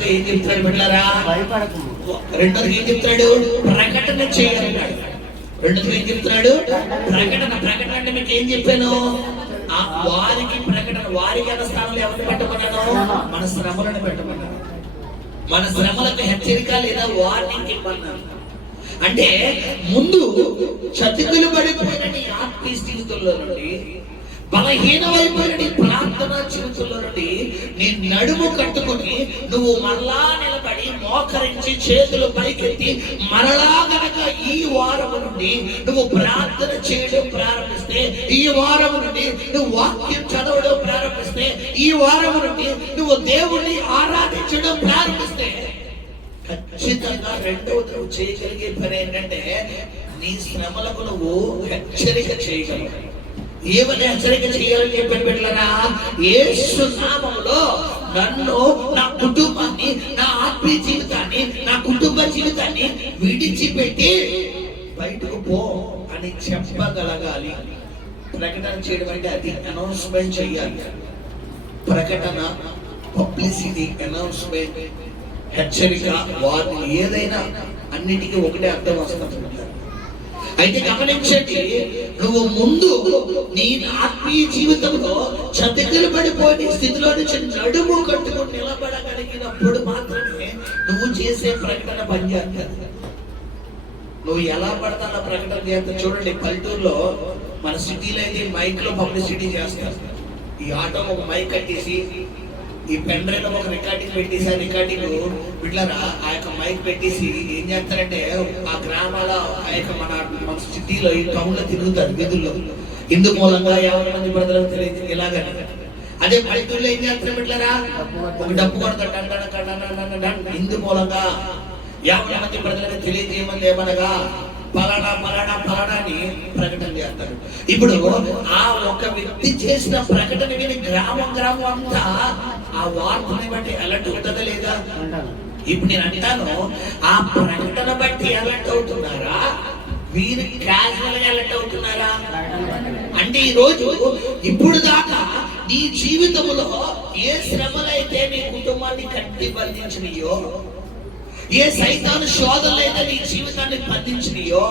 రెండోదిగా ఏం చెప్తాడు బిడ్డలారా? రెండోదిగా ఏం చెప్తాడు? ప్రకటన చేయాలన్నాడు. రెండోదిగా ఏం చెప్తున్నాడు? ప్రకటన అంటే మీకు ఏం చెప్పాను? వారికి ప్రకటన, వారికి అన్న స్థానంలో ఎవరిని పెట్టమన్నాను? మన శ్రమలను పెట్టమన్నాను. మన శ్రమలకు హెచ్చరిక లేదా వార్నింగ్ ఇవ్వమన్నాను. అంటే ముందు చతికిలు పడిపోయిన నీ ఆత్మీయ జీవితంలో నుండి, బలహీనమైపోయిన నీ ప్రార్థన జీవితంలో నుండి నీ నడుము కట్టుకుని నువ్వు మరలా నిలబడి మోకరించి చేతులు పైకెత్తి మరలా గనక ఈ వారం నుండి నువ్వు ప్రార్థన చేయడం ప్రారంభిస్తే, ఈ వారం నుండి నువ్వు వాక్యం చదవడం ప్రారంభిస్తే, ఈ వారం నుండి నువ్వు దేవుణ్ణి ఆరాధించడం ప్రారంభిస్తే, ఖచ్చితంగా రెండవది నువ్వు చేయగలిగే పని ఏంటంటే నీ శ్రమలకు నువ్వు హెచ్చరిక చేయగలవు. ఏమని హెచ్చరిక చేయాలని చెప్పని పెట్టారా? యేసు నామములో నన్ను, నా కుటుంబాన్ని, నా ఆత్మీయ జీవితాన్ని, నా కుటుంబ జీవితాన్ని విడిచిపెట్టి బయటకు పో అని చెప్పగలగాలి. ప్రకటన చేయడం అంటే అది అనౌన్స్మెంట్ చేయాలి. ప్రకటన, పబ్లిసిటీ, అనౌన్స్మెంట్, హెచ్చరిక, వారిని ఏదైనా అన్నిటికీ ఒకటే అర్థం వస్తుంది. అయితే గమనించండి, నువ్వు ముందు నీ ఆత్మీయ జీవితంలో చతికిలు పడిపోయిన స్థితిలో నుంచి నడుము కట్టుకుని నిలబడగలిగినప్పుడు మాత్రమే నువ్వు చేసే ప్రకటన పనిచేస్తుంది. నువ్వు ఎలా పడతానో ప్రకటన చేస్తా. చూడండి, పల్లెటూరులో మన సిటీలో అయితే మైక్ లో పబ్లిసిటీ చేస్తారు. ఈ ఆటో ఒక మైక్ కట్టేసి, ఈ పెన్ డ్రైవ్ ఒక రికార్డింగ్ పెట్టేసి, ఆ రికార్డింగ్ బిడ్డలారా ఆ యొక్క మైక్ పెట్టేసి ఏం చేస్తారంటే ఆ గ్రామాల ఆ యొక్క మన సిటీలో, ఈ టౌన్ లో తిరుగుతారు వీధుల్లో. ఇందు మూలంగా 50 మంది బ్రదర్లకు తెలియదు ఇలాగని. అదే పల్లెటూరులో ఏం చేస్తారు బిడ్డలారా? ఒక డబ్బు కొడతాడు. ఇందు మూలంగా 50 మంది బ్రదర్లకు తెలియజేయమని ఏమనగా పలానా పలానా పలానా అని ప్రకటన చేస్తారు. ఇప్పుడు ఆ ఒక వ్యక్తి చేసిన ప్రకటన విని గ్రామం అంతా ఆ వార్తని బట్టి అలర్ట్ అవుతుందా లేదా? ఇప్పుడు నేను అంటాను, ఆ ప్రకటన బట్టి అలర్ట్ అవుతున్నారా? వీరు క్యాజువల్ గా అలర్ట్ అవుతున్నారా? అంటే ఈ రోజు ఇప్పుడు దాకా నీ జీవితంలో ఏ శ్రమలైతే నీ కుటుంబాన్ని కట్టి బంధించినయో, ఏ సైతాను శోధనలు అయితే నీ జీవితాన్ని బంధించినయో,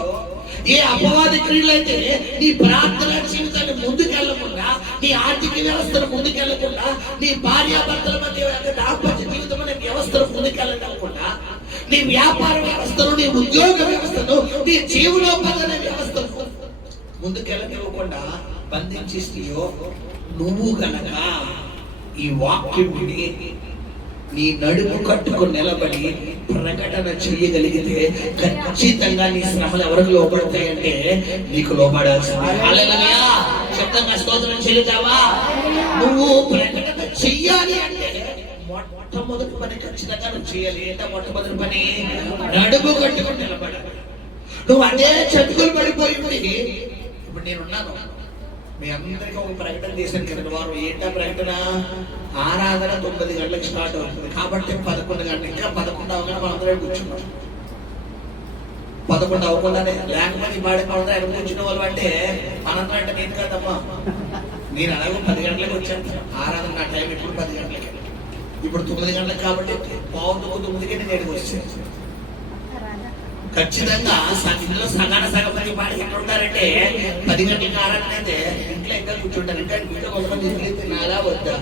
ఏ అపవాద క్రియలైతే నీ ప్రార్థన జీవితాన్ని ముందుకెళ్లకుండా, నీ ఆర్థిక వ్యవస్థను ముందుకెళ్లకుండా, నీ భార్యాభర్తల మధ్య దాంపత్య జీవితం అనే వ్యవస్థను ముందుకెళ్ళకుండా, నీ వ్యాపార వ్యవస్థను, నీ ఉద్యోగ వ్యవస్థను, నీ జీవనోపాధి అనే వ్యవస్థను ముందుకెళ్ళనివ్వకుండా బంధించిస్తేయో, నువ్వు గనక ఈ వాక్యం విని నీ నడుము కట్టుకుని నిలబడి ప్రకటన చేయగలిగితే ఖచ్చితంగా నీ శ్రమలు ఎవరికి లోపడతాయంటే నీకు లోపడాల్సింది. హల్లెలూయా! శబ్దంగా స్తోత్రం చెల్లిద్దామా? నువ్వు ప్రకటన చెయ్యాలి అంటే మొట్టమొదటి పని ఖచ్చితంగా నువ్వు చేయాలి. ఏంటో మొట్టమొదటి పని? నడుము కట్టుకుని నిలబడాలి. నువ్వు అదే చతుకులు పడిపోయి ఇప్పుడు నేనున్నాను, మీ అందరికీ ఒక ప్రకటన చేశాను కదా వారు. ఏంటా ప్రకటన? ఆరాధన 9 గంటలకు స్టార్ట్ అవుతుంది కాబట్టి 11 గంటలు, ఇంకా 11 అవగానే మనందరూ కూర్చున్నాం. 11 అవ్వకుండానే లేకపోతే పాడుకోవడం ఆయన కూర్చున్న వాళ్ళు అంటే మనందరూ అంటే నేను కాదమ్మా, నేను అలాగే 10 గంటలకు వచ్చాను. ఆరాధన నా టైం ఇప్పుడు 10 గంటలకి, ఇప్పుడు 9 గంటలకు కాబట్టి 9:45కి నేను ఇక్కడికి వచ్చాను. ఖచ్చితంగా ఇందులో సగం మంది పాడి ఎక్కడ ఉంటారంటే 10 గంటలకు ఆరాధన అయితే ఇంట్లో ఇంకా కూర్చుంటారు. ఇంకా ఇంట్లో కొంతమంది ఇడ్లీ తినాలా వద్దా?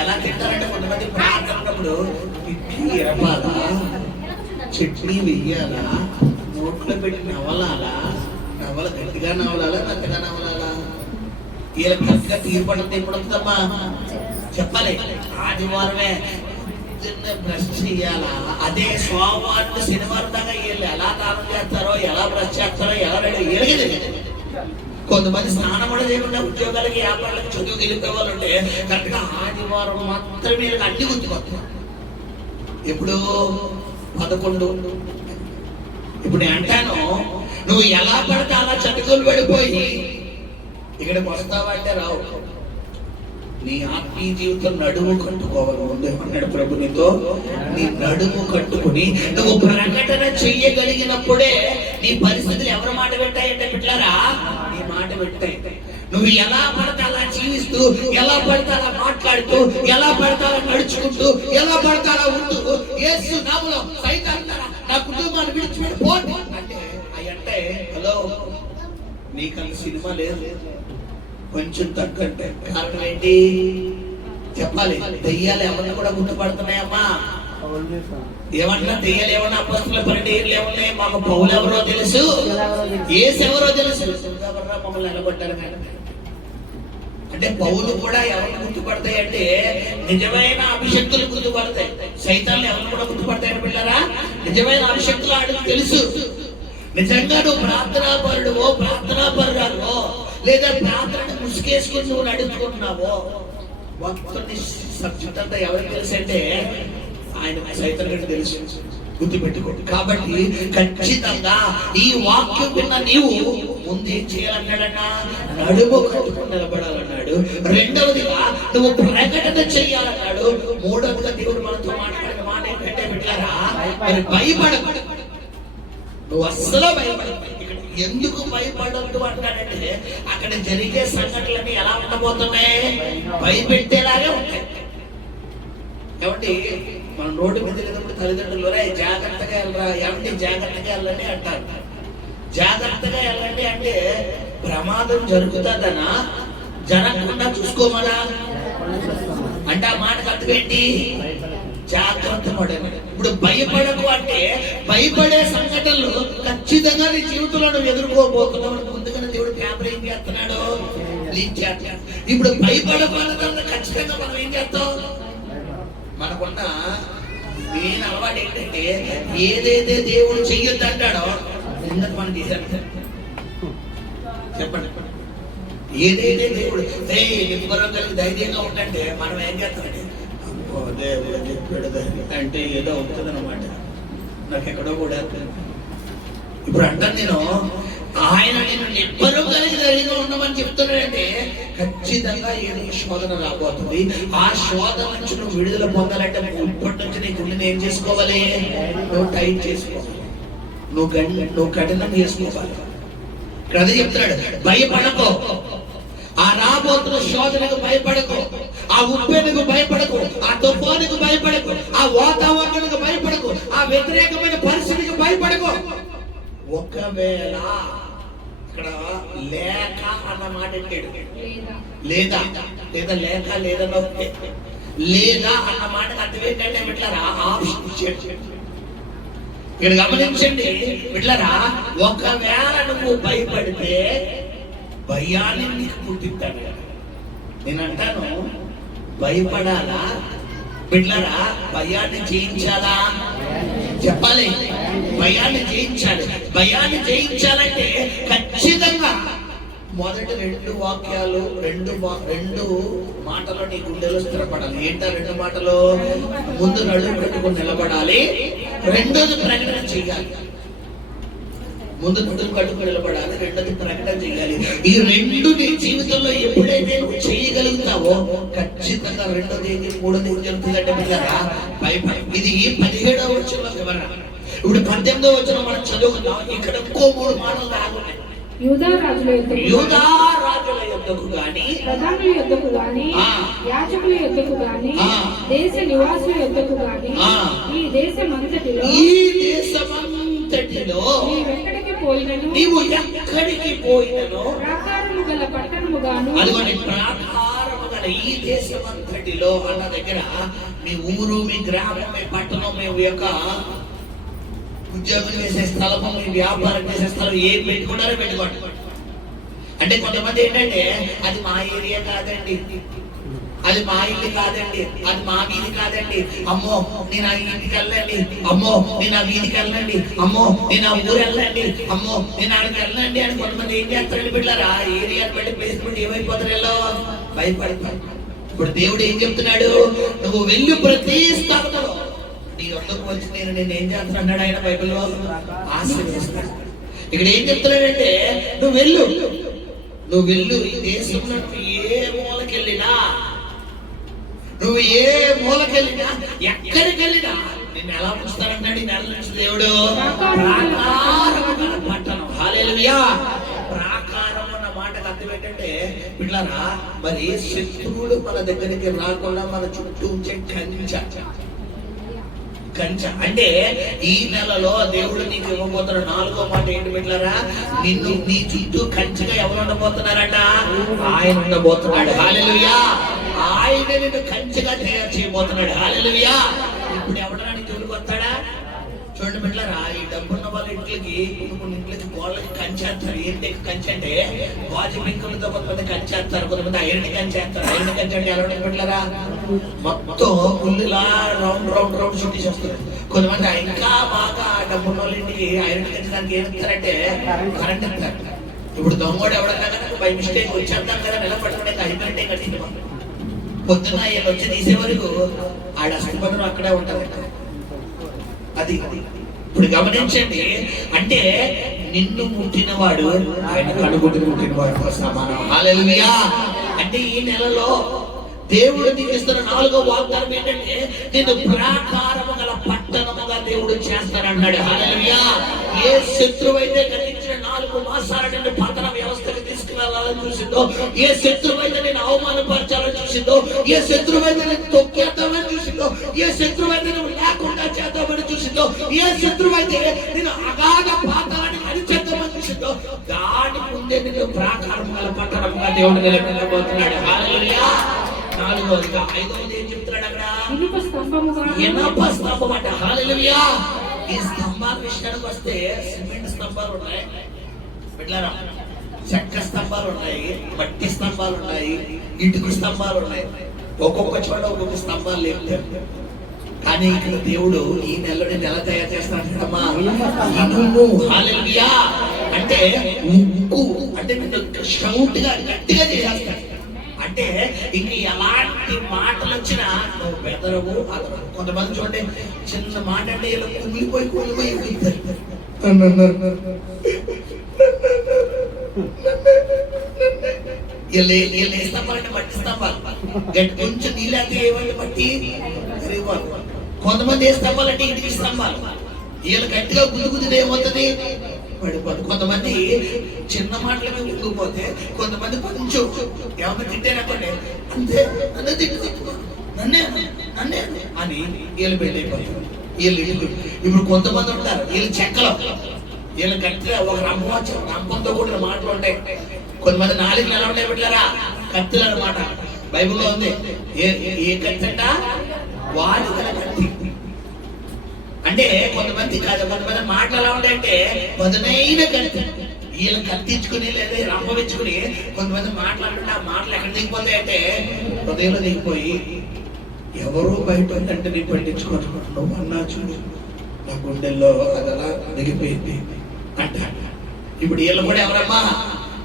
ఎలా తింటారంటే కొంతమంది ప్రార్థనప్పుడు ఇడ్లీ ఎరపాలా, చట్నీ వెయ్యాలా, నోట్లో పెట్టి నవలాలా, నవల గట్టిగా నవలాలా, మెత్తగా నవలాలా? ఇలా గట్టిగా తీర్పడంతో ఎప్పుడు వస్తుందమ్మా చెప్పాలి. ఆదివారమే బ్రష్ చేయాలా? అదే సోమవారం శనివారం దాకా వీళ్ళు ఎలా దానం చేస్తారో, ఎలా బ్రష్ చేస్తారో, ఎలా రెడీ ఎరగలేదు. కొంతమంది స్నానం కూడా చేయకుండా ఉద్యోగాలకి, వ్యాపారాలకి, చదువు తెలిపేవాళ్ళంటే కరెక్ట్గా ఆదివారం మాత్రమే అన్ని గుర్తుకొస్తాయి. ఎప్పుడు 11. ఇప్పుడు నేను అంటాను, నువ్వు ఎలా పడితే అలా చటుకులు పడిపోయి ఇక్కడికి వస్తావంటే రావు. నీ ఆత్మీయ జీవితం నడుము కట్టుకోవాలి. ముందు ఏమన్నాడు ప్రభు నీతో? నీ నడుము కట్టుకుని నువ్వు ప్రకటన చెయ్యగలిగినప్పుడే నీ పరిస్థితులు ఎవరి మాట పెట్టాయంటే బిడ్డలారా? నీ మాట పెట్టాయి. నువ్వు ఎలా పడితే అలా జీవిస్తూ, ఎలా పడితే అలా మాట్లాడుతూ, ఎలా పడితే అలా నడుచుకుంటూ, ఎలా పడితే అలా ఉంటూ యేసు నామములో సైతాను నా కుటుంబాన్ని విడిచిపెట్టి పోండి అంటే అయ్యంటే, హలో నీకు అంత సినిమా లేదు, కొంచెం తగ్గంటే కారణం ఏంటి చెప్పాలి. దెయ్యాలు ఎవరిని కూడా గుర్తుపడుతున్నాయమ్మా. ఏమన్నా దెయ్యాలు ఏమన్నా అపోస్తలుల పనిలో ఏమున్నాయి? మాకు పౌలు ఎవరో తెలుసు, యేసు ఎవరో తెలుసు, మమ్మల్ని నిలబడ్డారు. అంటే పౌలు కూడా ఎవరిని గుర్తుపడతాయి అంటే నిజమైన అభిషక్తులు గుర్తుపడతాయి. సైతాన్లు ఎవరిని కూడా గుర్తుపడతాయని పిల్లరా? నిజమైన అభిషక్తులు ఆడికి తెలుసు. నిజంగా నువ్వు ప్రార్థనాపరుడువో ప్రార్థనాపరురావో లేదా ప్రార్థన ముసుకేసుకుని నువ్వు నడుచుకుంటున్నావో మొత్తం సబ్జెక్ట్ అంతా ఎవరికి తెలుసు అంటే ఆయన సైతం గంట తెలుసు. గుర్తుపెట్టుకోండి. కాబట్టి ఖచ్చితంగా ఈ వాక్యం విన్న నీవు ముందేం చేయాలన్నాడన్నా నడుము కట్టుకుని నిలబడాలన్నాడు. రెండవదిగా నువ్వు ప్రకటన చెయ్యాలన్నాడు. మూడవదిగా దేవుడు మనతో మాట్లాడిన మాట ఏంటంటే బిడ్డలారా, మరి భయపడకు, నువ్వు అస్సలు భయపడకు. ఎందుకు భయపడద్దు అంటాడంటే అక్కడ జరిగే సంఘటనలన్నీ ఎలా ఉండబోతున్నాయి? భయపెట్టేలాగే ఉంటాయి. కాబట్టి మనం రోడ్డు మీద వెళ్ళినప్పుడు తల్లిదండ్రులు జాగ్రత్తగా వెళ్ళరా, ఏమంటే జాగ్రత్తగా వెళ్ళండి అంటారు. జాగ్రత్తగా వెళ్ళండి అంటే ప్రమాదం జరుగుతుందనా జరగకుండా చూసుకోమనా అంటే ఆ మాటకు అర్థం ఏంటి? జాగ్రత్త పడను. ఇప్పుడు భయపడకు అంటే భయపడే సంఘటనలు ఖచ్చితంగా నీ జీవితంలో నువ్వు ఎదుర్కోబోతున్నావు. ముందుగానే దేవుడు పేపర్ ఏం చేస్తున్నాడు? లీక్ చేస్తున్నాడు. ఇప్పుడు భయపడకు అన్న ఖచ్చితంగా మనం ఏం చేస్తాం? మనకున్న మెయిన్ అలవాటు ఏంటంటే ఏదైతే దేవుడు చెయ్యొద్దు అంటాడో ముందుకు మనం తీసేస్తాం. చెప్పండి, ఏదైతే దేవుడు నిబ్బరం కలిగి ధైర్యంగా ఉంటే మనం ఏం చేస్తామంటే దేవుడు చెప్పాడు అంటే ఏదో అవుతుంది అనమాట. నాకు ఎక్కడో కూడా ఇప్పుడు అంటాను నేను, ఆయన నేను నిబ్బరం కలిగి ధైర్యంగా ఉండమని చెప్తున్నాడంటే ఖచ్చితంగా ఏదో శోధన రాబోతుంది. ఆ శోధన నుంచి నువ్వు విడుదల పొందాలంటే ఇప్పటి నుంచి నీ గుండెని ఏం చేసుకోవాలి? నువ్వు టైట్ చేసుకోవాలి, నువ్వు కఠినం చేసుకోవాలి. ఇక్కడ అదే చెప్తున్నాడు, భయపడకో. ఆ రాబోతున్న శోధనకు భయపడకు, ఆ ఉప్పెనకు భయపడకు, ఆ తుఫానుకు భయపడకు, ఆ వాతావరణానికి భయపడకు, ఆ వ్యతిరేకమైన పరిస్థితికి భయపడకు. ఒకవేళ ఇక్కడ లేక అన్న మాట ఎట్టాడు, లేదా లేదా లేక లేదా లేదా అన్న మాటకు అర్థం ఏంటంటే బిడ్డలారా ఆప్షన్ ఇచ్చాడు. ఇక్కడ గమనించండి బిడ్డలారా, ఒకవేళ నువ్వు భయపడితే భయాన్ని నీకు పుట్టిస్తాడు. నేను అంటాను భయపడాలా బిడ్డలారా? భయాన్ని జయించాలా? చెప్పాలి, భయాన్ని జయించాలి. భయాన్ని జయించాలంటే ఖచ్చితంగా మొదటి రెండు వాక్యాలు రెండు మాటలు నీ గుండెలో స్థిరపడాలి. ఏంటా రెండు మాటలు? ముందు నడుము కట్టుకుని నిలబడాలి, రెండోది ప్రకటన చేయాలి. ముందు నడుము కట్టుకుని నిలబడాలి, రెండోది ప్రకటన చేయాలి. ఈ రెండు నీ జీవితంలో ఎప్పుడైతే నువ్వు చేయగలుగుతావో ఖచ్చితంగా రెండోది ఏంటి మూడోది ఏం జరుగుతుందంటే పిల్లరా భయపడి. ఇది 17వ వచనంలో వివరణ. ఇప్పుడు 18వ వచనం మనం చదువుకున్నాం. ఇక్కడ ఇంకో 3 మాటలు రాగున్నాయి. యూదా రాజుల యొద్దకు గాని, ప్రధానుల యొద్దకు గాని, యాజకుల యొద్దకు గాని, దేశ నివాసుల యొద్దకు గాని, ఈ దేశమంతటిలో నీవెక్కడికి పోయినను, నీవు ఎక్కడికి పోయినను, ప్రాకారము గల పట్టణము గాను, అదిగోని ప్రాకారము గల ఈ దేశమంతటిలో అన్న దగ్గర మీ ఊరు, మీ గ్రామం, మీ పట్టణం, మీ యొక్క ఉద్యోగం చేసే స్థలము, మీ వ్యాపారం చేసే స్థలం ఏం పెట్టుకున్నారో పెట్టుకోండి. అంటే కొంతమంది ఏంటంటే అది మా ఏరియా కాదండి, అది మా ఇల్లు కాదండి, అది మా వీధి కాదండి, అమ్మో నేను ఆ ఇంటికి వెళ్ళండి, అమ్మో నేను ఆ వీధికి వెళ్ళండి, అమ్మో నేను ఆ ఊరు వెళ్ళండి, అమ్మో నేను ఆడికి వెళ్ళండి అని కొంతమంది ఏం చేస్తారండి బిడ్డలారా? ఆ ఏరియాని బట్టి ప్లేస్మెంట్ ఏమైపోతారు? ఎలా భయపడతారు. ఇప్పుడు దేవుడు ఏం చెప్తున్నాడు? నువ్వు వెళ్ళి ప్రతి స్థలంలో నీ వద్దకు వచ్చి నేను ఏం చేస్తాను అన్నాడు ఆయన బైబిల్లో. ఆశీర్వదిస్తాడు. ఇక్కడ ఏం చెప్తున్నాడంటే నువ్వు వెళ్ళు ఈ దేశంలో ఏ మూలకెళ్ళినా, నువ్వు ఏ మూలకెళ్ళినా, ఎక్కడికి వెళ్ళినా నిన్ను ఎలా ఉంచుతాడంటాడు ఈ నెల నుంచి దేవుడు. ప్రాకారము పట్టణం. హల్లెలూయా. ప్రాకారం అన్న మాటకు అర్థం ఏంటంటే ఏంటంటే పిల్లరా, మరి శత్రువులు మన దగ్గరికి రాకుండా మన చుట్టూ ఉంచే కంచె అంటే ఈ నెలలో దేవుడు నీకు ఇవ్వబోతున్న 4వ మాట ఏంటి బిడ్డలారా? నిన్ను నీ చుట్టూ కంచెగా ఎవరు ఉండబోతున్నారట? ఆయన ఉండబోతున్నాడు. హల్లెలూయా! ఆయన నిన్ను కంచెగా తయారు చేయబోతున్నాడు. హల్లెలూయా! ఇప్పుడు ఎవడన్నా నీ జోలికి వస్తాడా? చూడండి బిడ్డలారా, ఈ డబ్బున్న వాళ్ళ ఇంట్లోకి కొన్ని ఇంట్లోకి గోళ్ళకి కంచేస్తారు. ఏంటి కంచె అంటే గాజు పెంకులతో కొంతమంది కంచేస్తారు, కొంతమంది ఐరన్ కంచేస్తారు. ఐరన్ కంచె అంటే ఎలా ఉంటుంది బిడ్డలారా? మొత్తం గుళ్ళులా రౌండ్ రౌండ్ రౌండ్ చుట్టి చేస్తారు. కొంతమంది ఇంకా బాగా డబ్బున్న వాళ్ళ ఇంటికి ఐరన్ కంచడానికి ఏం ఇస్తారంటే కరెంట్ ఇస్తారు. ఇప్పుడు దొంగోడు ఎవడన్నా కదా బై మిస్టేక్ వచ్చేద్దాం కదా నిలబట్టుకునే హైబ్రిడ్ కట్టింది. పొద్దున్న ఆయన వచ్చి తీసే వరకు ఆడ అస్థిపత్రం అక్కడే ఉంటారు. అది ఇప్పుడు గమనించండి. అంటే నిన్ను ముట్టినవాడు ఆయన కడుగుడ్డుని ముట్టినవాడు సమానం. హల్లెలూయా! అంటే ఈ నెలలో దేవుడు నీకు ఇస్తున్న 4వ వాగ్దానం ఏంటంటే నిన్ను ప్రాకారము గల పట్టణముగా దేవుడు చేస్తానన్నాడు. హల్లెలూయా! ఏ శత్రువు అయితే గతించిన 4 మాసాల నుండి పతన వ్యవస్థకు తీసుకురావాలని చూసిందో, ఏ శత్రువు అయితే నేను అవమానపరచాలని చూసిందో, ఏ శత్రువు అయితే నేను తొక్కేద్దామని చూసిందో, ఏ శత్రువు అయితే నువ్వు లేకుండా చేద్దామని చూసిందో, ఏ శత్రువు అయితే నేను అగాధ పాతాలని అరిచేద్దామని చూసిందో, దాని ముందే నేను ప్రాకారము గల పట్టణముగా దేవుడు నిలబెట్టబోతున్నాడు. హల్లెలూయా! 4వదిగా 5వది ఏం చెప్తున్నాడు అక్కడ? ఇనుప స్తంభం అంట. హల్లెలూయా! ఈ స్తంభాల విషయానికి వస్తే సిమెంట్ స్తంభాలు ఉన్నాయి బిడ్డలారా, చెక్క స్తంభాలు ఉన్నాయి, మట్టి స్తంభాలు ఉన్నాయి, ఇటుక స్తంభాలు ఉన్నాయి. ఒక్కొక్క చోట ఒక్కొక్క స్తంభాలు లేవు. కానీ ఇక్కడ దేవుడు ఈ నెలలో ఎలా తయారు చేస్తాడమ్మా? ఇనుము. హల్లెలూయా! అంటే ఉక్కు, అంటే షౌట్ గా గట్టిగా చేసేస్తాడు. అంటే ఇంక ఎలాంటి మాటలు వచ్చినా నువ్వు బెదరవు. కొంతమంది చూడండి, చిన్న మాట అంటే ఇలా కుమిలిపోయి వీళ్ళు స్తంభాలంటే మట్టి స్తంభాలు. కొంచెం నీళ్ళంటే ఏమంటే మట్టి. కొంతమంది ఏ స్తంభాలంటే ఇంటికి స్తంభాలు. వీళ్ళు గట్టిగా గుద్దుకుద్ది ఏమవుతుంది? పడిపోదు. కొంతమంది చిన్న మాటల మీద ఉండిపోతే, కొంతమంది కొంచెం ఏమన్నా తిట్టారనుకోండి, అంతే నన్నే తిట్టుకో, నన్నే నన్నే అని వీళ్ళు పెళ్ళైపోతారు. వీళ్ళు ఇప్పుడు కొంతమంది ఉంటారు, వీళ్ళు చెక్కలు, వీళ్ళు కత్తిలో ఒక రంపంతో కూడిన మాటలు ఉంటాయి. కొంతమంది 4 నెలలు ఉంటాయి బిడ్డలారా, కత్తులు అన్నమాట. బైబిల్లో ఉంది. ఏ కత్తి అంట? వాడి కత్తి. అంటే కొంతమంది కాదు, కొంతమంది మాటలు ఎలా ఉంటాయంటే పదునైన కత్తి. వీళ్ళు కత్తించుకుని లేదా రంపవించుకుని కొంతమంది మాట్లాడుతుంటే ఆ మాటలు ఎక్కడ దిగిపోతాయంటే హృదయంలో దిగిపోయి, ఎవరో బయట అంటే నీ పట్టించుకోవడం అన్నా చూడు, నా గుండెల్లో అది అలా దిగిపోయింది అంట. ఇప్పుడు వీళ్ళు కూడా ఎవరమ్మా?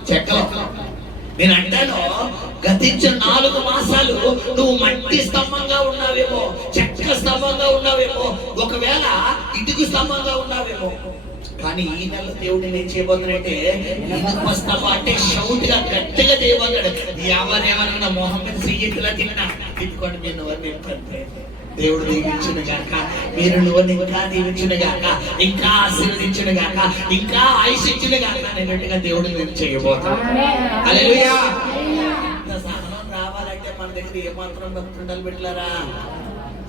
చెక్కలు. నేను అంటాను, గతించిన 4 మాసాలు నువ్వు మట్టి స్తంభంగా ఉన్నావేమో, చెక్క స్తంభంగా ఉన్నావేమో, ఒకవేళ ఇటుక స్తంభంగా ఉన్నావేమో. కానీ ఈ నెల దేవుడు నేను చేయబోతున్నాడంటే ఇనుప స్తంభం అంటే షౌట్ గా గట్టిగా చేయబోతున్నాడు. ఎవరేమన్నా మొహం మీద సీఎట్లా తిన్నా తిట్టుకోండి, మీరు ఎవరిని దేవుడు దీవించిన గాక, మీరు నువ్వు ఇంకా దీవించిన గాక, ఇంకా ఆశీర్వదించిన గాక, ఇంకా ఆయుష్ ఇచ్చిన గాక అనేట్టుగా దేవుడు నేను చేయబోతాను. హల్లెలూయా! సహనం రావాలంటే మన దగ్గర ఏమాత్రం భక్తుండాలి బిడ్డలారా?